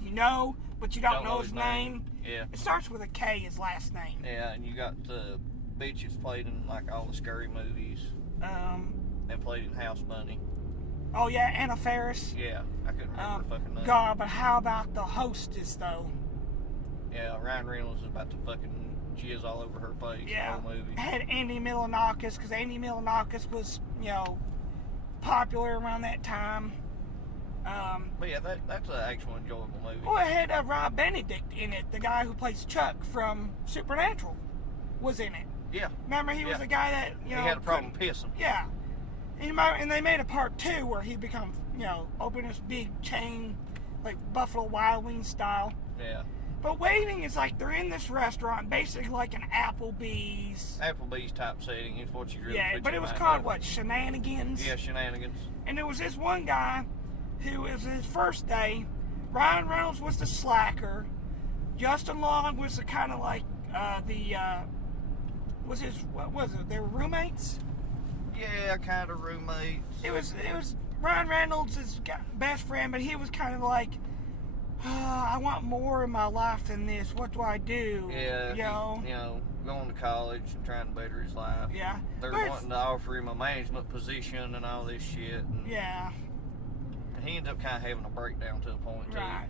but you don't know his name. Yeah. It starts with a K, his last name. Yeah, and you got the bitch that's played in like all the scary movies. And played in House Bunny. Oh yeah, Anna Faris. Yeah, I couldn't remember the fucking name. God, but how about the hostess though? Yeah, Ryan Reynolds is about to fucking jizz all over her face Yeah. the whole movie. Had Andy Milonakis, because Andy Milonakis was, popular around that time. But yeah, that's an actual enjoyable movie. Well, it had Rob Benedict in it, the guy who plays Chuck from Supernatural, was in it. Yeah. Remember, he was Yeah. the guy that He had a problem couldn't- pissing. Yeah, and they made a part 2 where he becomes, open this big chain, like Buffalo Wild Wings style. Yeah. But Waiting is like they're in this restaurant, basically like an Applebee's. Applebee's type setting is what you really Yeah, put but your it was mind called on. what? Shenanigans. Yeah, Shenanigans. And there was this one guy who was his first day. Ryan Reynolds was the slacker. Justin Long was the kind of like what was it? They were roommates. Yeah, kind of roommates. It was Ryan Reynolds' best friend, but he was kind of like, I want more in my life than this. What do I do? Yeah, going to college and trying to better his life. Yeah. They're But- wanting to offer him a management position and all this shit. And Yeah. he ends up kind of having a breakdown to a point, too. Right.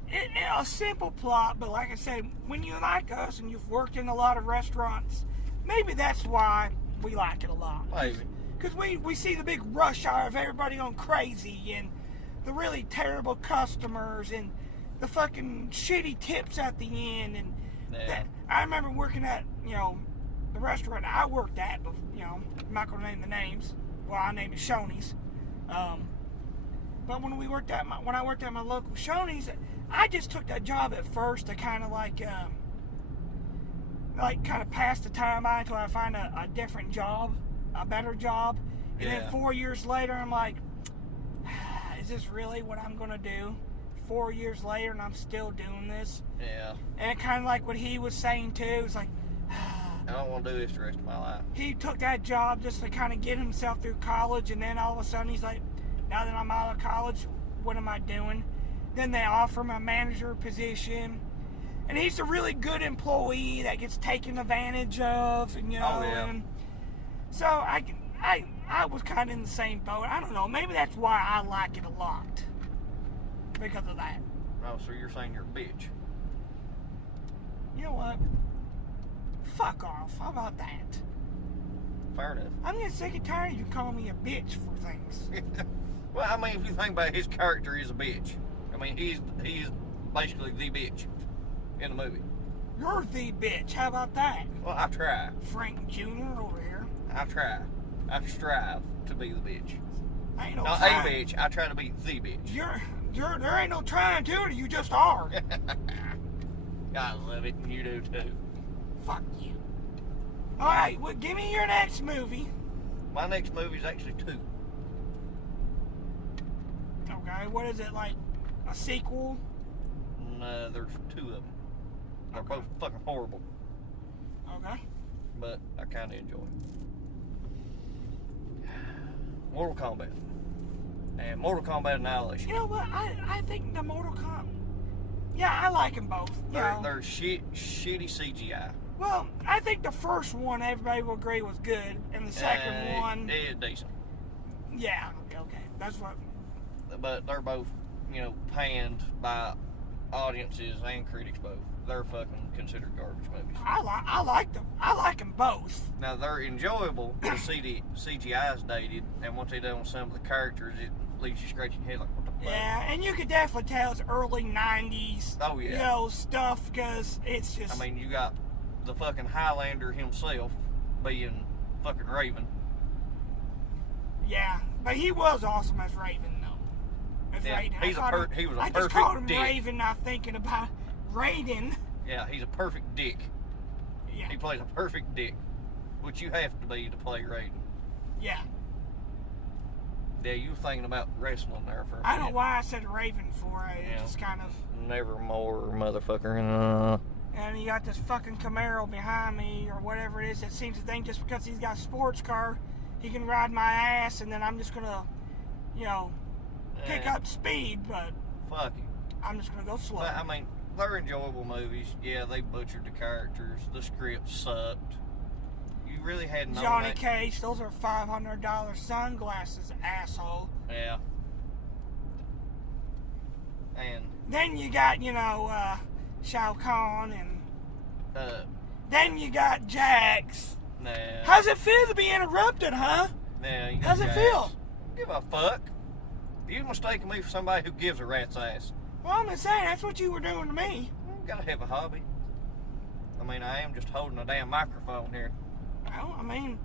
A simple plot, but like I said, when you like us and you've worked in a lot of restaurants, maybe that's why we like it a lot. Maybe. Because we see the big rush hour of everybody going crazy and the really terrible customers and the fucking shitty tips at the end. And Yeah. I remember working at, the restaurant I worked at, but, I'm not going to name the names. Well, I'll name it Shoney's. But when I worked at my local Shoney's, I just took that job at first to kind of like kind of pass the time by until I find a different job, a better job. And Yeah. then 4 years later, I'm like, is this really what I'm going to do? 4 years later, and I'm still doing this. Yeah. And kind of like what he was saying too, it's like, I don't want to do this the rest of my life. he took that job just to kind of get himself through college, and then all of a sudden he's like, now that I'm out of college, what am I doing? Then they offer him a manager position, and he's a really good employee that gets taken advantage of, and Oh, yeah. and so I was kind of in the same boat. I don't know, maybe that's why I like it a lot, because of that. Oh, so you're saying you're a bitch? You know what? Fuck off. How about that? Fair enough. I'm getting sick and tired of you calling me a bitch for things. Well, I mean, if you think about it, his character is a bitch. I mean, he's basically the bitch in the movie. You're the bitch. How about that? Well, I try. Frank Jr. over here. I try. I strive to be the bitch. I ain't no Not trying. a bitch. I try to be the bitch. There ain't no trying to it. You just are. I love it, and you do too. Fuck you. All right, well, give me your next movie. My next movie is actually 2. Okay, what is it, like a sequel? And, there's 2 of them. They're Okay. both fucking horrible, Okay. but I kind of enjoy them. Mortal Kombat. And Mortal Kombat Annihilation. You know what? I think the Mortal Kombat. Yeah, I like them both. They're shitty CGI. Well, I think the first one everybody will agree was good, and the second one, is decent. yeah, okay, that's what. But they're both, panned by audiences and critics both. They're fucking considered garbage movies. I like them. I like them both. Now they're enjoyable to see the CGI's dated, and what they do on some of the characters, it leaves you scratching your head like, what the fuck? Yeah, and you could definitely tell it's early '90s. Oh yeah. Stuff because it's just. I mean, you got the fucking Highlander himself being fucking Raven. Yeah, but he was awesome as Raven, though. As Yeah, Raiden. he was a I just perfect called him dick. Raven, not thinking about Raiden. Yeah, he's a perfect dick. Yeah, He plays a perfect dick, which you have to be to play Raiden. yeah. Yeah, you were thinking about wrestling there for a I don't know minute. why I said Raven for it. It Yeah. just kind of. Nevermore, motherfucker. And you got this fucking Camaro behind me, or whatever it is that seems to think just because he's got a sports car, he can ride my ass, and then I'm just gonna, pick Yeah. up speed, but Fuck it. I'm just gonna go slow. But, I mean, they're enjoyable movies. Yeah, they butchered the characters. The script sucked. You really had no... Johnny Cage, those are $500 sunglasses, asshole. Yeah. And, Then you got, Shao Kahn, and then you got Jax. nah. How's it feel to be interrupted, huh? Nah, you How's it guys feel? Give a fuck. You mistaken me for somebody who gives a rat's ass. Well, I'm just saying, that's what you were doing to me. You gotta have a hobby. I mean, I am just holding a damn microphone here. Well, I mean,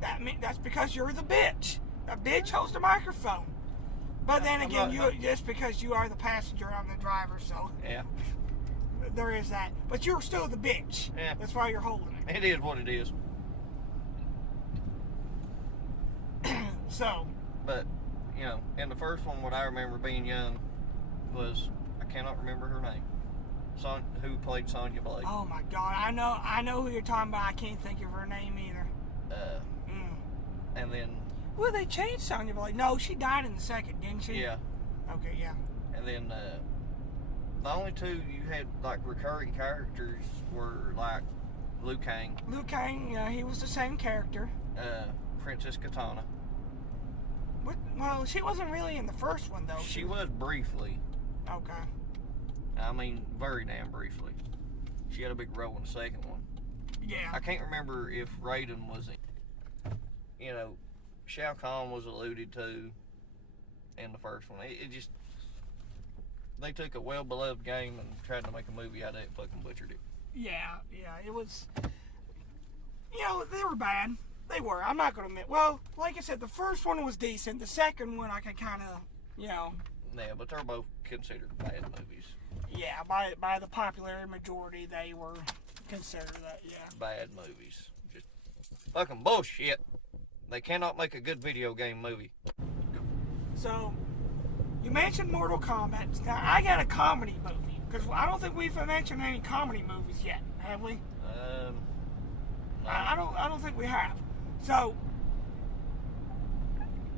that's because you're the bitch. The bitch holds the microphone. But then I'm again, not- just because you are the passenger, I'm the driver, so Yeah. there is that. But you're still the bitch. Yeah. That's why you're holding it. It is what it is. So, But, in the first one, what I remember being young was, I cannot remember her name. Who played Sonya Blade. oh my God, I know who you're talking about. I can't think of her name either. And then, Well, they changed Sonya Blade. No, she died in the second, didn't she? yeah. Okay, yeah. And then, the only two you had, like, recurring characters were, like, Liu Kang, Liu Kang, he was the same character. Princess Katana. Well, she wasn't really in the first one, though. She was briefly. Okay. I mean, very damn briefly. She had a big role in the second one. Yeah. I can't remember if Raiden was in. Shao Kahn was alluded to in the first one. It just. They took a well beloved game and tried to make a movie out of it and fucking butchered it. Yeah, it was. They were bad. They were. I'm not gonna admit. Well, like I said, the first one was decent. The second one, I could kind of, Yeah, but they're both considered bad movies. yeah, by the popular majority, they were considered that. Yeah. Bad movies. Just fucking bullshit. They cannot make a good video game movie. So, you mentioned Mortal Kombat. Now, I got a comedy movie because I don't think we've mentioned any comedy movies yet, have we? No. I don't think we have. So,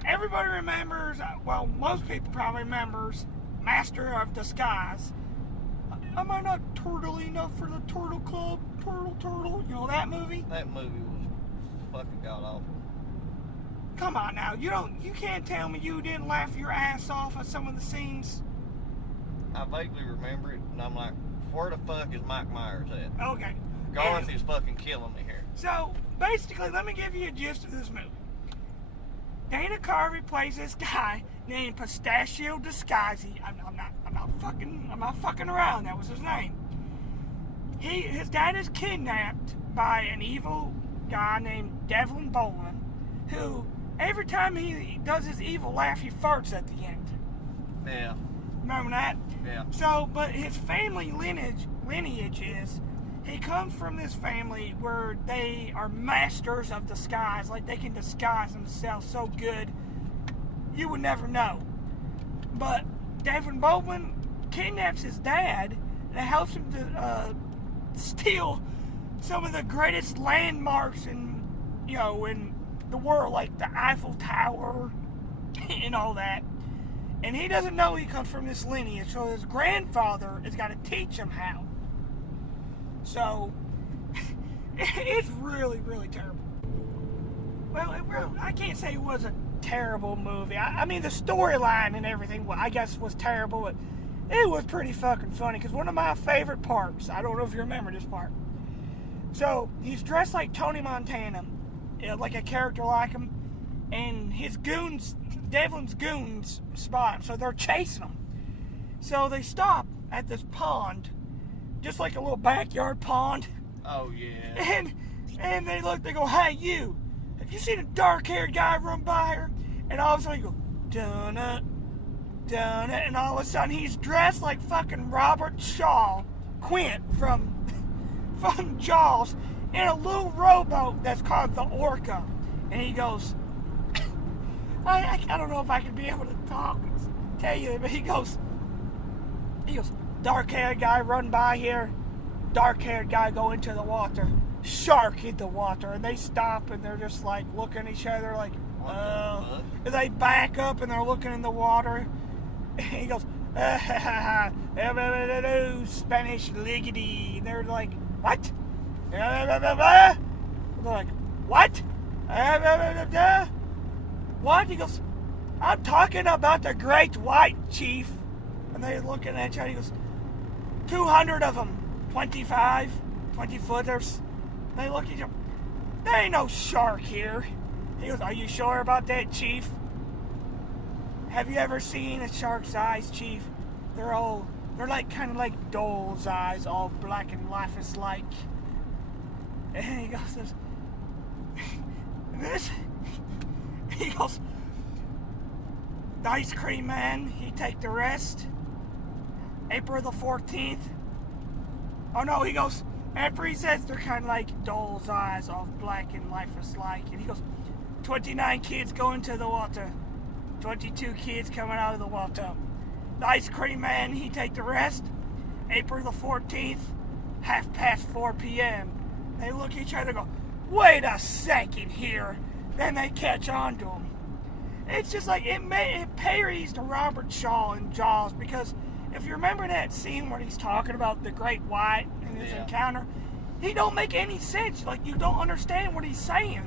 everybody remembers, well, most people probably remembers Master of Disguise. Am I not turtle enough for the Turtle Club? Turtle. You know that movie? That movie was fucking god awful. Come on now. You can't tell me you didn't laugh your ass off at some of the scenes. I vaguely remember it, and I'm like, where the fuck is Mike Myers at? Okay. Garth is fucking killing me here. So, basically, let me give you a gist of this movie. Dana Carvey plays this guy named Pistachio Disguise. I'm not fucking around. That was his name. His dad is kidnapped by an evil guy named Devlin Bowman, who every time he does his evil laugh, he farts at the end. Yeah. Remember that? Yeah. So, but his family lineage is, he comes from this family where they are masters of disguise. Like, they can disguise themselves so good, you would never know. But Devlin Bowman kidnaps his dad and helps him to steal some of the greatest landmarks in the world, like the Eiffel Tower and all that. And he doesn't know he comes from this lineage, so his grandfather has got to teach him how. So, it's really, really terrible. Well, I can't say it was a terrible movie. I mean, the storyline and everything, well, I guess, was terrible, but it was pretty fucking funny, because one of my favorite parts, I don't know if you remember this part. So, he's dressed like Tony Montana, like a character like him, and his goons, Devlin's goons, spot him, so they're chasing him. So they stop at this pond, just like a little backyard pond. Oh, yeah. And they look, they go, "Hey, you, have you seen a dark-haired guy run by here?" And all of a sudden, he goes, "Dun-it, dun-it," and all of a sudden, he's dressed like fucking Robert Shaw Quint from Jaws in a little rowboat that's called the Orca. And he goes, I don't know if I can be able to tell you, but he goes, "Dark-haired guy run by here, dark-haired guy go into the water, shark hit the water," and they stop and they're just like looking at each other like, and they back up and they're looking in the water. And he goes, "Spanish liggity," and they're like, "What?" They're like, "What? What?" He goes, "I'm talking about the great white, chief." And they're looking at each other. He goes, 200 of them, 25, 20-footers. They look at each other. "There ain't no shark here." He goes, "Are you sure about that, chief? Have you ever seen a shark's eyes, chief? They're like kind of like doll's eyes, all black and lifeless-like." And he goes, he goes, "The ice cream man, he take the rest. April the 14th. Oh no," he goes, after he says they're kind of like doll's eyes, all black and lifeless-like. And he goes, 29 kids go into the water. 22 kids coming out of the water. The ice cream man, he take the rest. April the 14th, 4:30 p.m. They look at each other and go, "Wait a second here." Then they catch on to him. It's just like, it parodies to Robert Shaw in Jaws, because if you remember that scene where he's talking about the great white and his encounter, he don't make any sense. Like, you don't understand what he's saying.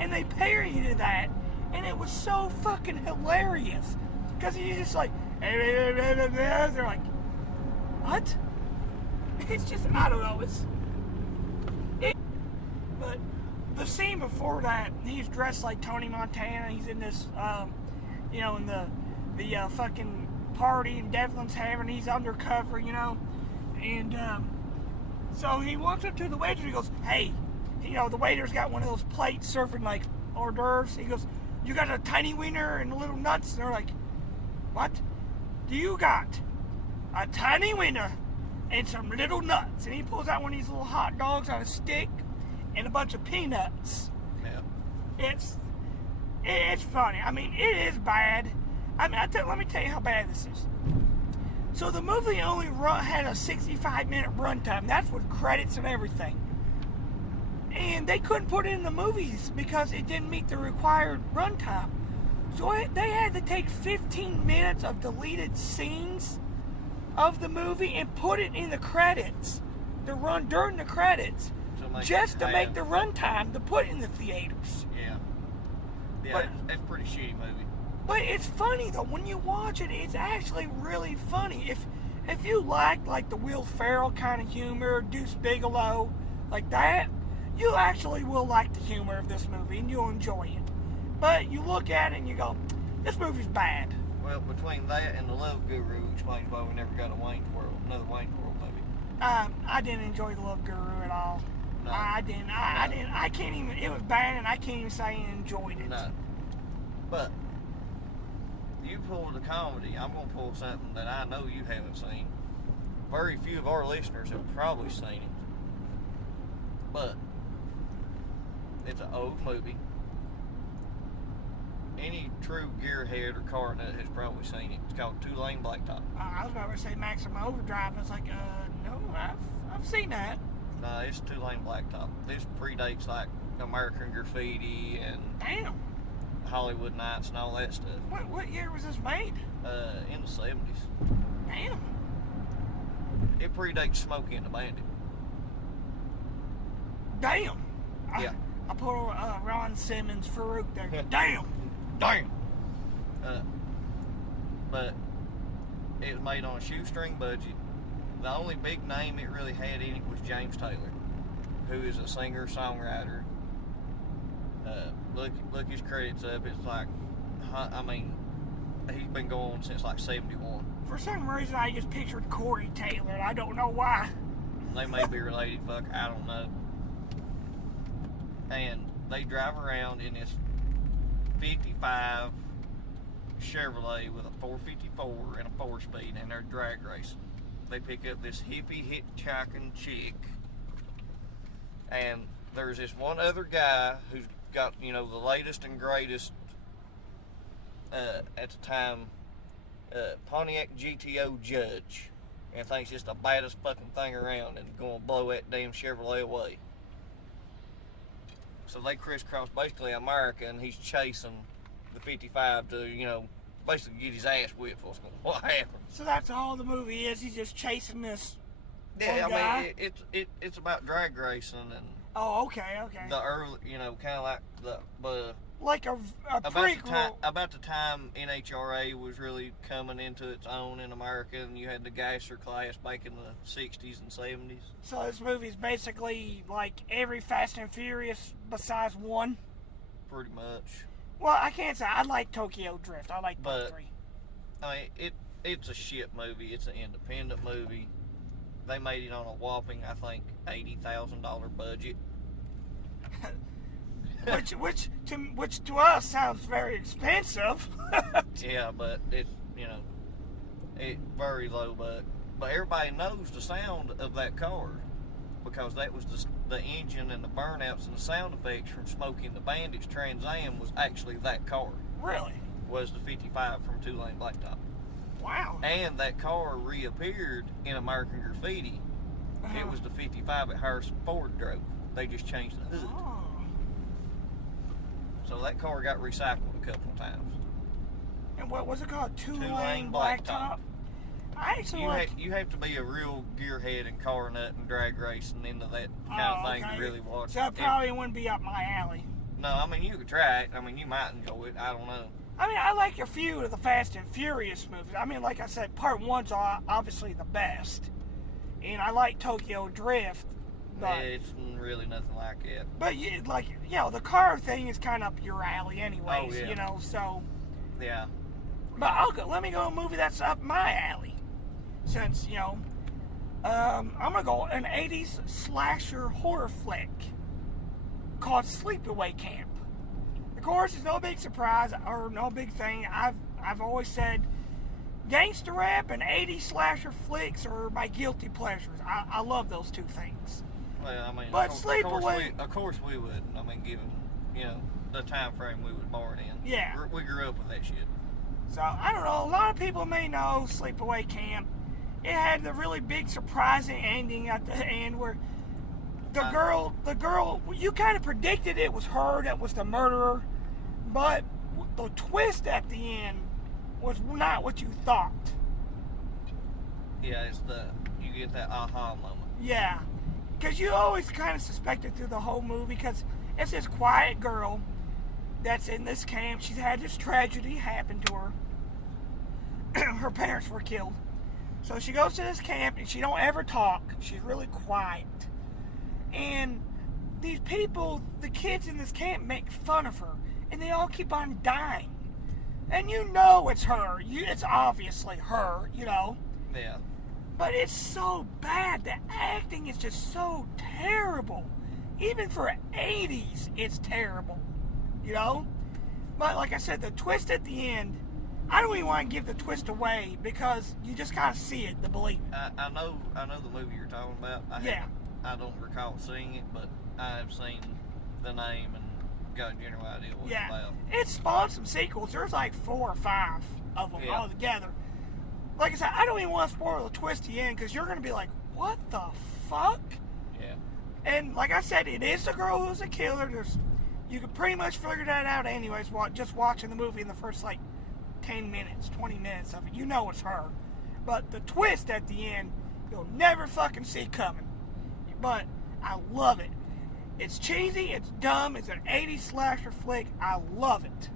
And they parodied that, and it was so fucking hilarious. Because he's just like, they're like, "What?" It's just, I don't know, but the scene before that, he's dressed like Tony Montana. He's in this, in the fucking party and Devlin's having. He's undercover, and so he walks up to the waiter. He goes, "Hey," the waiter's got one of those plates serving like hors d'oeuvres. He goes, "You got a tiny wiener and little nuts?" And they're like, "What? Do you got a tiny wiener and some little nuts?" And he pulls out one of these little hot dogs on a stick and a bunch of peanuts. Yeah. It's funny. I mean, it is bad. I mean, let me tell you how bad this is. So the movie only had a 65-minute runtime. That's with credits and everything. And they couldn't put it in the movies because it didn't meet the required runtime. So they had to take 15 minutes of deleted scenes of the movie and put it in the credits to run during the credits, just to make the runtime to put in the theaters. Yeah. Yeah, But- it's a pretty shitty movie. But it's funny though. When you watch it, it's actually really funny. If you like the Will Ferrell kind of humor, Deuce Bigelow, like that, you actually will like the humor of this movie and you'll enjoy it. But you look at it and you go, this movie's bad. Well, between that and The Love Guru explains why we never got another Wayne's World movie. I didn't enjoy The Love Guru at all. No. I didn't. I can't even. It was bad, and I can't even say I enjoyed it. No. But you pulled a comedy. I'm going to pull something that I know you haven't seen. Very few of our listeners have probably seen it. But it's an old movie. Any true gearhead or car nut has probably seen it. It's called Two Lane Blacktop. I was about to say Maximum Overdrive. I was like, no, I've seen that. No, it's Two Lane Blacktop. This predates like American Graffiti and Damn. Hollywood Nights and all that stuff. What year was this made? In the 70s. Damn. It predates Smokey and the Bandit. Damn. Yeah. I put Ron Simmons, Farouk there. Damn. Damn. But it was made on a shoestring budget. The only big name it really had in it was James Taylor, who is a singer-songwriter. Look his credits up. It's like, I mean, he's been going since like 71. For some reason, I just pictured Corey Taylor, and I don't know why. They may be related, fuck, I don't know. And they drive around in this 55 Chevrolet with a 454 and a 4-speed, and they're drag racing. They pick up this hippie hitchhiking chick, and there's this one other guy who's got, you know, the latest and greatest at the time Pontiac GTO Judge, and thinks it's the baddest fucking thing around and gonna blow that damn Chevrolet away. So they crisscross basically America, and he's chasing the 55 to, you know, basically get his ass whipped. What happened? So that's all the movie is. He's just chasing this. Yeah, one I guy? mean, it's about drag racing and Oh, okay. the early, you know, kind of like the Like a prequel. about the time NHRA was really coming into its own in America, and you had the Gasser class back in the 60s and 70s. So this movie's basically like every Fast and Furious besides one. Pretty much. Well, I can't say I like Tokyo Drift. I like both But- three. I mean, it's a shit movie. It's an independent movie. They made it on a whopping, I think, $80,000 budget. which to us sounds very expensive. Yeah, but it, you know, it very low, but everybody knows the sound of that car because that was the engine and the burnouts and the sound effects from Smokey and the Bandit's Trans Am was actually that car. Really? Was the 55 from Two-Lane Blacktop. Wow. And that car reappeared in American Graffiti. It was the 55 that Harrison Ford drove. They just changed the hood. Oh. So that car got recycled a couple of times. And what was it called? Two-lane Two-lane blacktop. blacktop. I actually like. You have to be a real gearhead and car nut and drag racing into that kind of thing to really watch So it it. probably wouldn't be up my alley. No, I mean, you could try it. I mean, you might enjoy it. I don't know. I mean, I like a few of the Fast and Furious movies. I mean, like I said, Part 1's obviously the best. And I like Tokyo Drift. But, It's really nothing like it. but the car thing is kind of up your alley anyways, Oh, yeah. you know, so. Yeah. But let me go a movie that's up my alley. Since, you know, I'm going to go an 80s slasher horror flick called Sleepaway Camp. Of course, it's no big surprise or no big thing. I've always said gangster rap and 80s slasher flicks are my guilty pleasures. I love those two things. Well, I mean, But of course we would. I mean, given, you know, the time frame we were born in. Yeah. We grew up with that shit. So, I don't know. A lot of people may know Sleepaway Camp. It had the really big surprising ending at the end where the girl, you kind of predicted it was her that was the murderer, but the twist at the end was not what you thought. Yeah, you get that aha moment. Yeah. Because you always kind of suspected through the whole movie because it's this quiet girl that's in this camp. She's had this tragedy happen to her. Her parents were killed. So she goes to this camp and she don't ever talk. She's really quiet. And these people, the kids in this camp, make fun of her. And they all keep on dying. And you know it's her. It's obviously her, you know. Yeah. But it's so bad. The acting is just so terrible. Even for 80s, it's terrible. You know? But like I said, the twist at the end, I don't even want to give the twist away because you just gotta see it to believe it. I know the movie you're talking about. I don't recall seeing it, but I have seen the name and got a general idea what it's about. It spawned some sequels. There's like 4 or 5 of them all together. Like I said, I don't even want to spoil the twist at the end because you're going to be like, what the fuck? Yeah. And like I said, it is the girl who's a killer. You can pretty much figure that out anyways, just watching the movie in the first like 10 minutes, 20 minutes of it. You know it's her. But the twist at the end, you'll never fucking see coming. But I love it. It's cheesy, it's dumb, it's an 80s slasher flick. I love it.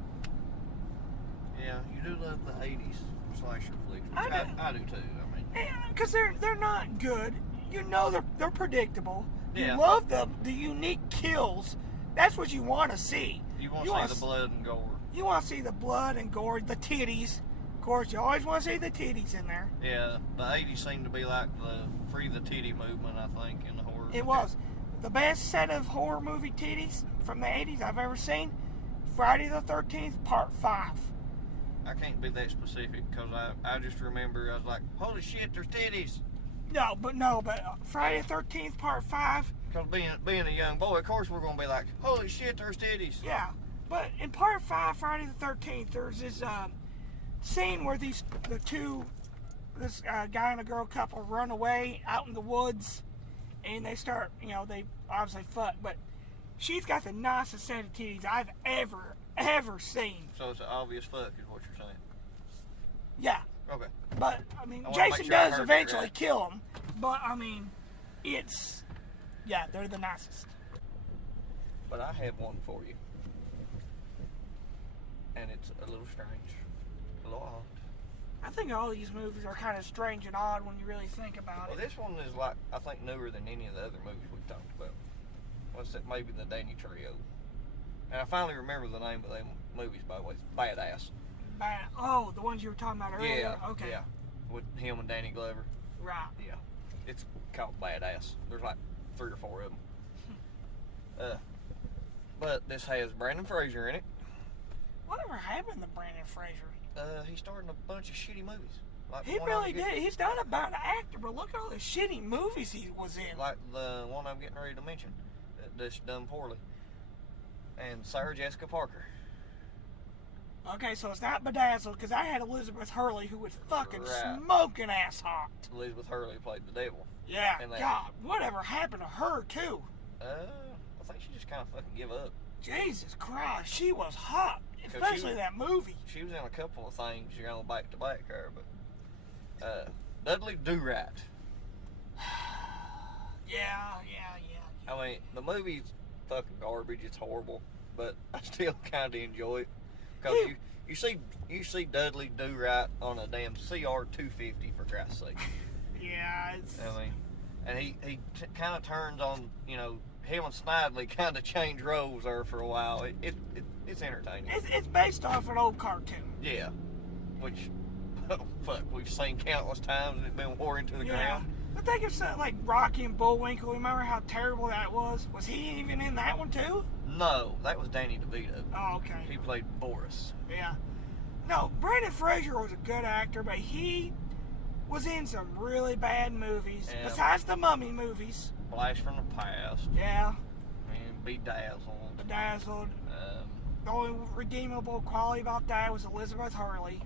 Yeah, you do love the 80s slasher flicks, which I do too. I mean, Because they're not good. You know they're predictable. Yeah. You love the unique kills. That's what you want to see. you want to see the blood and gore. You want to see the blood and gore, the titties. Of course, you always want to see the titties in there. Yeah, the 80s seemed to be like the free the titty movement, I think, in the horror. It was the best set of horror movie titties from the 80s I've ever seen. Friday the 13th, Part 5. I can't be that specific because I just remember I was like, holy shit, there's titties. No, but Friday the 13th, Part 5. Because being a young boy, of course we're going to be like, holy shit, there's titties. Yeah, but in Part 5, Friday the 13th, there's this scene where this guy and a girl couple run away out in the woods, and they start, they obviously fuck, but she's got the nicest set of titties I've ever seen. So it's an obvious fuck is what you're saying. Yeah. Okay. But, I mean, I wanna make Jason sure I does heard that eventually right. kill him, but, I mean, they're the nicest. But I have one for you. And it's a little strange. A little odd. I think all these movies are kind of strange and odd when you really think about Well, it. this one is like, I think, newer than any of the other movies we've talked about. What's that? Maybe the Danny Trio. And I finally remember the name of them movies, by the way. Badass. Oh, the ones you were talking about earlier? Yeah. Okay. Yeah. With him and Danny Glover. Right. Yeah. It's called Badass. There's like 3 or 4 of them. But this has Brandon Fraser in it. Whatever happened to Brandon Fraser? He starred in a bunch of shitty movies. Like He one really I'm getting- did. He's not a bad actor, but look at all the shitty movies he was in. Like the one I'm getting ready to mention. That's done poorly. And Sarah Jessica Parker. Okay, so it's not Bedazzled, because I had Elizabeth Hurley, who was fucking Right. smoking ass hot. Elizabeth Hurley played the devil. Yeah, And that- God, whatever happened to her, too? I think she just kind of fucking give up. Jesus Christ, she was hot, she especially was- that movie. She was in a couple of things, back to back her, but Dudley Do-Right. Yeah. I mean, the movie's fucking garbage. It's horrible, but I still kind of enjoy it because you see Dudley Do-Right on a damn CR-250 for Christ's sake. Yeah, it's... I mean, and he kind of turns on, him and Snidely kind of change roles there for a while. It's entertaining. It's based off an old cartoon. Yeah, which fuck we've seen countless times and it's been worn into the Yeah. ground. I think it's like Rocky and Bullwinkle. Remember how terrible that was? Was he even in that one too? No, that was Danny DeVito. Oh, okay. He played Boris. Yeah. No, Brandon Fraser was a good actor, but he was in some really bad movies. Yeah. Besides the Mummy movies. Blast from the Past. Yeah. I mean, Bedazzled. Bedazzled. The only redeemable quality about that was Elizabeth Hurley.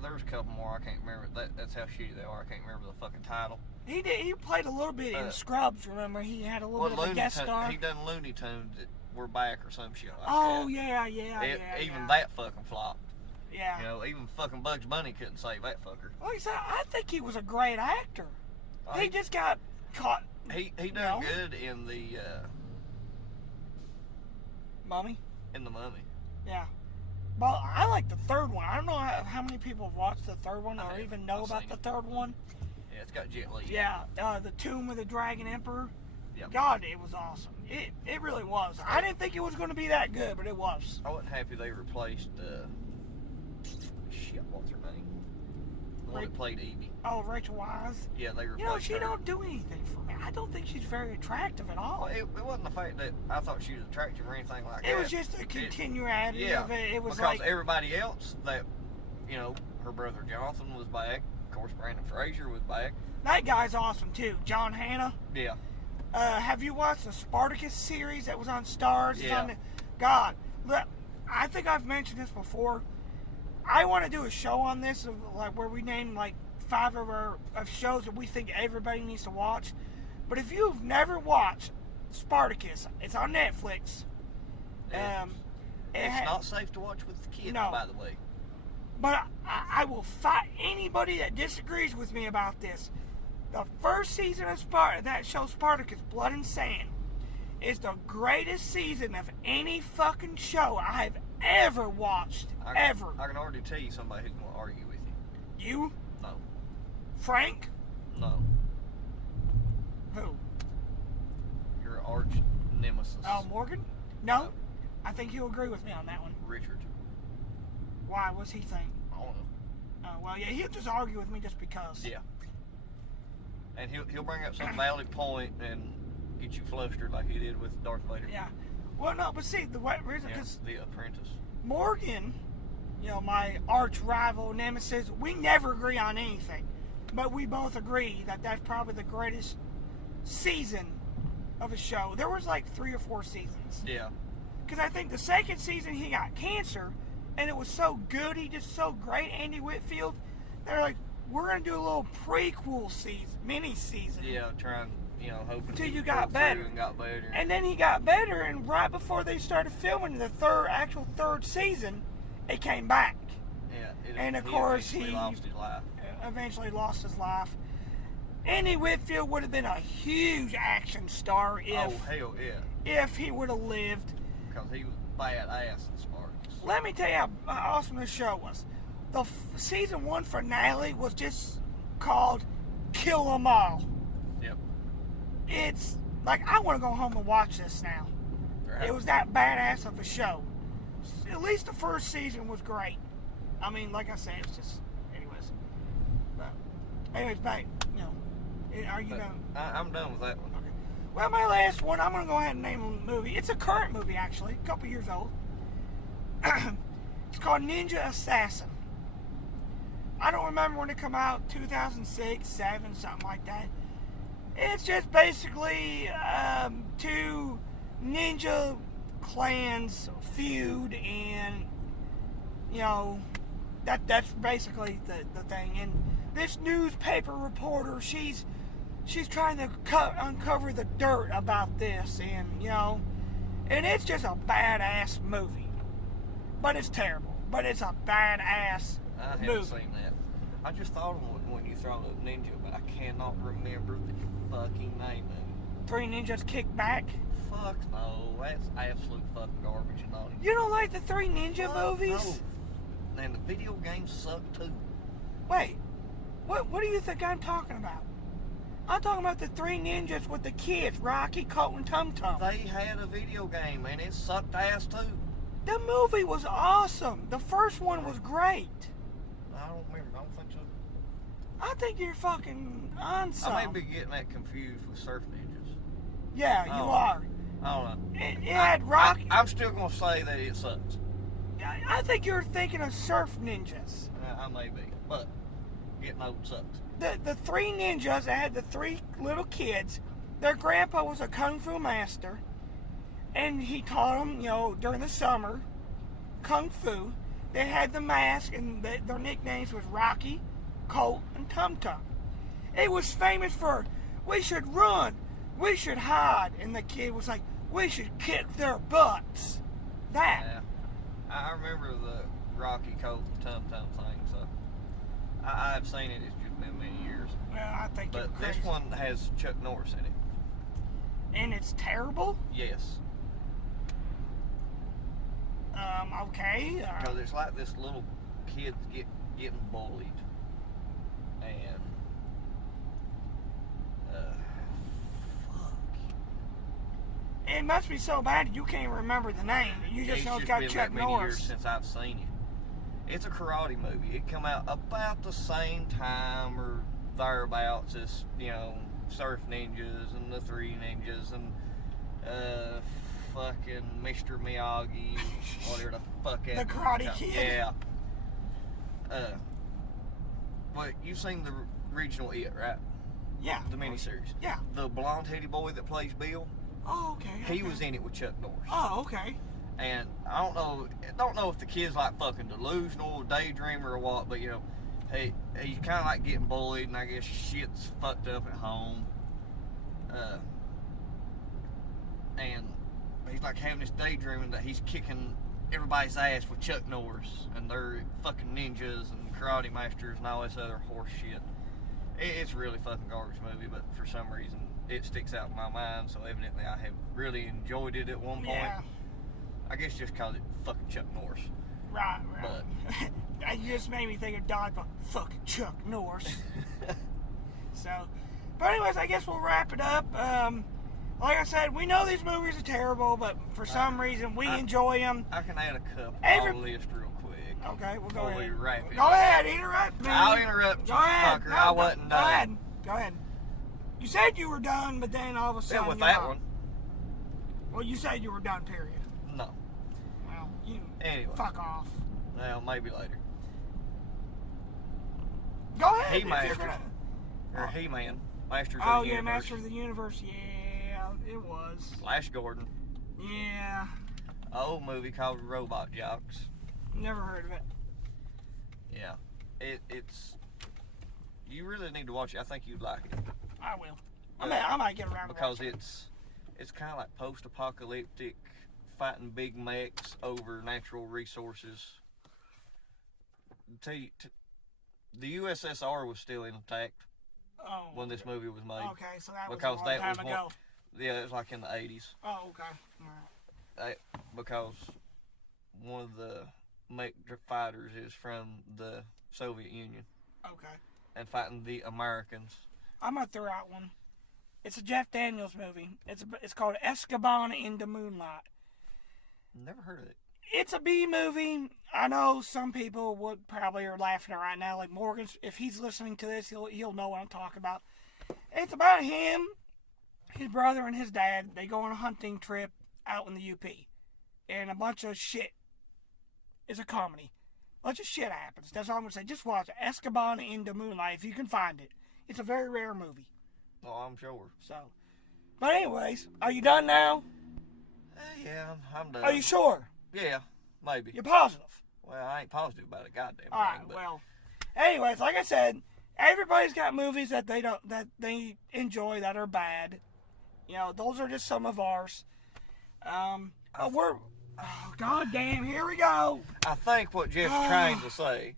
There's a couple more I can't remember. That's how shitty they are. I can't remember the fucking title. He played a little bit in Scrubs, remember? He had a little bit of a guest star. He done Looney Tunes that We're Back or some shit like Oh, that. yeah. Even that fucking flopped. Yeah. Even fucking Bugs Bunny couldn't save that fucker. Like I said, I think he was a great actor. Oh, He just got caught. He done good in the Mummy? Mummy. Yeah. Well, I like the third one. I don't know how many people have watched the third one or I even have. know I've about seen the it. third one. Yeah, it's got Jet Li. Yeah, the Tomb of the Dragon Emperor. Yep. God, it was awesome. It really was. I didn't think it was going to be that good, but it was. I wasn't happy they replaced what's her name? The one that played Evie. Oh, Rachel Wise. Yeah, they replaced She her. don't do anything for me. I don't think she's very attractive at all. Well, it wasn't the fact that I thought she was attractive or anything like that. It was just the continuity Yeah, of it. It was because like everybody else that, her brother Jonathan was back. Of course, Brandon Fraser was back. that guy's awesome too. John Hannah. Yeah. Have you watched the Spartacus series that was on Starz? It's Yeah. on God, look, I think I've mentioned this before. I want to do a show on this of like where we name like 5 of shows that we think everybody needs to watch. But if you've never watched Spartacus, it's on Netflix. It's not safe to watch with the kids, No. by the way. But I will fight anybody that disagrees with me about this. The first season of that show, Spartacus, Blood and Sand, is the greatest season of any fucking show I've ever watched. Ever. I can already tell you somebody who's going to argue with you. You? No. Frank? No. Who? Your arch nemesis. Oh, Morgan? No. I think he'll agree with me on that one. Richard. Why? What's he think? I don't know. Well, yeah, he'll just argue with me just because. Yeah. And he'll bring up some valid point and get you flustered like he did with Darth Vader. Yeah. Well, no, but see, the reason, Yeah, because The Apprentice. Morgan, my arch rival, nemesis, we never agree on anything. But we both agree that that's probably the greatest season of a show. There was like 3 or 4 seasons. Yeah. Because I think the second season he got cancer, and it was so good, he did so great, Andy Whitfield. They're like, we're going to do a little prequel season, mini season. Yeah, trying, hoping Until he you would got pull better. through and got better. And then he got better, and right before they started filming the actual third season, it came back. Yeah. And of course eventually he lost his life. Eventually lost his life. Andy Whitfield would have been a huge action star Oh, hell yeah. if he would have lived. Because he was badass in Spartacus. Let me tell you how awesome this show was. The season 1 finale was just called Kill 'Em All. Yep. It's like, I want to go home and watch this now. Right. It was that badass of a show. At least the first season was great. I mean, like I said, it's just, anyways. But, anyways, back, are you done? I'm done with that one. Okay. Well, my last one, I'm going to go ahead and name a movie. It's a current movie, actually, a couple years old. It's called Ninja Assassin. I don't remember when it came out, 2006, 7, something like that. It's just basically 2 ninja clans feud, and that's basically the thing. And this newspaper reporter, she's trying to uncover the dirt about this, and it's just a badass movie. But it's terrible. But it's a badass I haven't movie. seen that. I just thought of one when you throw up Ninja, but I cannot remember the fucking name of it. 3 Ninjas Kick Back. Fuck no, that's absolute fucking garbage and all. You don't like the 3 Ninja Fuck movies? No. And the video games suck too. Wait, what do you think I'm talking about? I'm talking about the 3 Ninjas with the kids, Rocky, Colt, and Tum Tum. They had a video game and it sucked ass too. The movie was awesome. The first one was great. I don't remember. I don't think so. I think you're fucking on something. I may be getting that confused with Surf Ninjas. Yeah, you are. I don't know. It had Rocky. I'm still gonna say that it sucks. I think you're thinking of Surf Ninjas. I may be, but getting old sucks. The 3 ninjas that had the 3 little kids, their grandpa was a kung fu master, and he taught them, during the summer, kung fu. They had the mask, and their nicknames was Rocky, Colt, and Tum Tum. It was famous for, we should run, we should hide, and the kid was like, we should kick their butts. That. Yeah. I remember the Rocky, Colt, and Tum Tum thing, so I've seen it. It's just been many years. Well, I think But you're this crazy. one has Chuck Norris in it. And it's terrible? Yes. Okay. Because it's like this little kid getting bullied. And, fuck. It must be so bad you can't remember the name. You just know it's got been Chuck that many years Norris. since I've seen it. It's a karate movie. It come out about the same time or thereabouts as, Surf Ninjas and the 3 Ninjas and fucking Mr. Miyagi, whatever the fuck that The Karate Kid. Yeah. But you've seen the original It, right? Yeah. The miniseries. Yeah. The blonde-headed boy that plays Bill, Oh, okay. he okay. was in it with Chuck Norris. Oh, okay. And I don't know if the kid's like fucking delusional, daydreamer or what, but he's kind of like getting bullied, and I guess shit's fucked up at home. And he's like having this daydreaming that he's kicking everybody's ass with Chuck Norris and they're fucking ninjas and karate masters and all this other horse shit. It's a really fucking garbage movie, but for some reason it sticks out in my mind, so evidently I have really enjoyed it at one point. Yeah. I guess just cause it's fucking Chuck Norris. Right. You just made me think of Dodgeball. Fucking Chuck Norris. So, but anyways, I guess we'll wrap it up. Like I said, we know these movies are terrible, but for some reason we enjoy them. I can add a couple on the list real quick. Okay, we'll go Before ahead. we wrap it Go up. ahead, interrupt me. I'll interrupt Go you, ahead. fucker. No, I wasn't Go done. ahead. Go ahead. You said you were done, but then all of a sudden Yeah, with you're that not. one. Well, you said you were done, period. No. Well, you Anyway. fuck off. Well, maybe later. Go ahead. if He-Master. you're gonna- Or He-Man. Masters Oh, of the yeah, Universe. Master of the Universe. Yeah, it was. Flash Gordon. Yeah, An old movie called Robot Jocks. never heard of it. Yeah. It's... You really need to watch it. I think you'd like it. I will. I might get around to Because watching it. it's kind of like post-apocalyptic, fighting big mechs over natural resources. Tell you, the USSR was still intact Oh, when this movie was made. okay, so that was Because a long that time was ago. Yeah, it was like in the 80s. Oh, okay. All right. Because one of the mech fighters is from the Soviet Union Okay. and fighting the Americans. I'm gonna throw out one. It's a Jeff Daniels movie. It's called Escobar into Moonlight. Never heard of it. It's a B movie. I know some people would probably are laughing right now. Like Morgan, if he's listening to this, he'll know what I'm talking about. It's about him, his brother, and his dad. They go on a hunting trip out in the UP, and a bunch of shit. It's a comedy. A bunch of shit happens. That's all I'm gonna say. Just watch it. Escobar into Moonlight if you can find it. It's a very rare movie. Oh, I'm sure. So, but anyways, are you done now? Yeah, I'm done. Are you sure? Yeah, maybe. You're positive. Well, I ain't positive about a goddamn All right. thing. But Well, anyways, like I said, everybody's got movies that they enjoy that are bad. You know, those are just some of ours. Oh, god damn, here we go. I think what Jeff's trying to say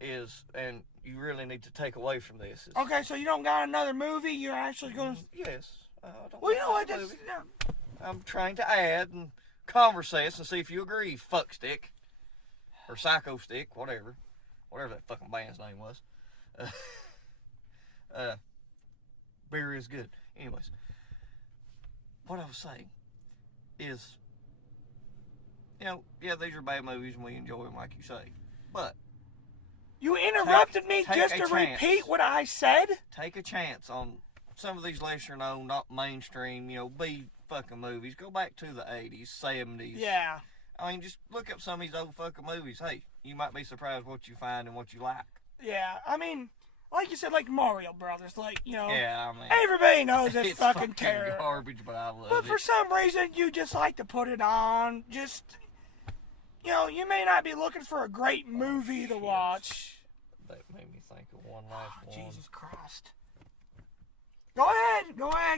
is, and you really need to take away from this, is Okay, so you don't got another movie? You're actually going to... yes. I don't Well, you know what? like Just, movies. I'm trying to add and converse and see if you agree, fuck stick. Or psycho stick, whatever that fucking band's name was. Beer is good. Anyways, what I was saying is, you know, yeah, these are bad movies and we enjoy them like you say, but you interrupted me take just a to chance. repeat what I said? take a chance on some of these lesser known, not mainstream, you know, B fucking movies. Go back to the 80s, 70s. Yeah. I mean, just look up some of these old fucking movies. Hey, you might be surprised what you find and what you like. Yeah, I mean, like you said, like Mario Brothers, like, you know, Yeah, I mean, everybody knows it's, it's fucking terrible. garbage, but I love But for it. some reason, you just like to put it on. Just, you know, you may not be looking for a great movie to watch. That made me think of one last Oh, one. Jesus Christ. Go ahead,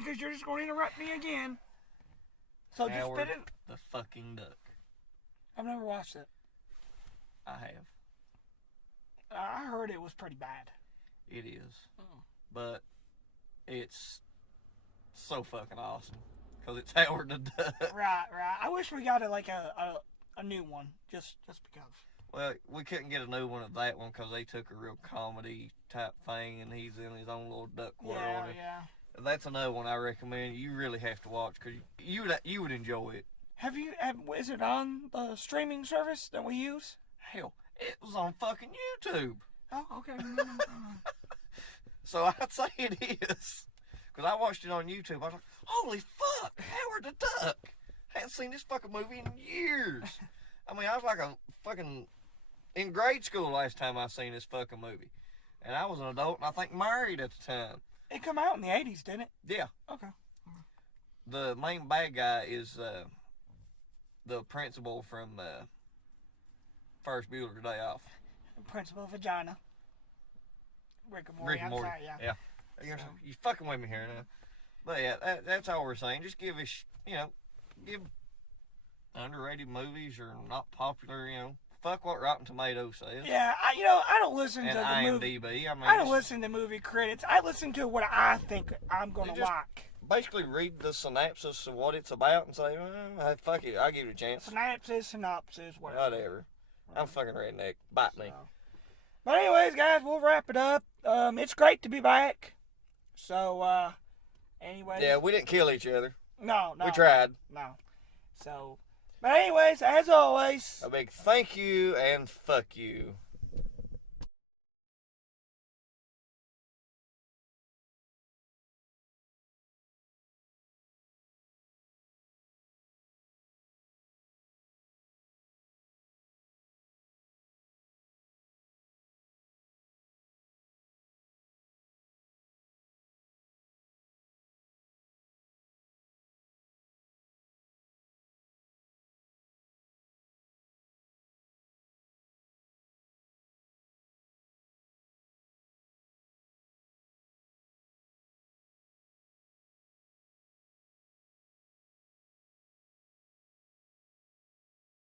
because you're just going to interrupt me again. So just Howard spit it. the fucking Duck. I've never watched it. I have. I heard it was pretty bad. It is. Oh. But it's so fucking awesome. Because it's Howard the Duck. Right. I wish we got a new one, just because. Well, we couldn't get a new one of that one because they took a real comedy type thing and he's in his own little duck world. Yeah. That's another one I recommend. You really have to watch because you would enjoy it. Is it on the streaming service that we use? Hell, it was on fucking YouTube. Oh, okay. So I'd say it is. Because I watched it on YouTube. I was like, holy fuck, Howard the Duck. I hadn't seen this fucking movie in years. I mean, I was like a fucking... in grade school last time I seen this fucking movie. And I was an adult and I think married at the time. It come out in the 80s, didn't it? Yeah. Okay. The main bad guy is the principal from Ferris Bueller's Day Off. Principal Vagina. Rick and Morty. Rick and Morty. I'm sorry, yeah. You're, So- you fucking with me here now. But yeah, that's all we're saying. Just give us, give underrated movies are not popular, you know. Fuck what Rotten Tomatoes says. Yeah, I don't listen And to the IMDb. movie. I mean, I don't just listen to movie critics. I listen to what I think I'm gonna You just- like. basically read the synopsis of what it's about and say, fuck it, I'll give it a chance. Synopsis, whatever. Whatever. I'm fucking redneck. Bite me. So. But anyways, guys, we'll wrap it up. It's great to be back. So, anyways. Yeah, we didn't kill each other. No. We tried. No. So, but anyways, as always. A big thank you and fuck you.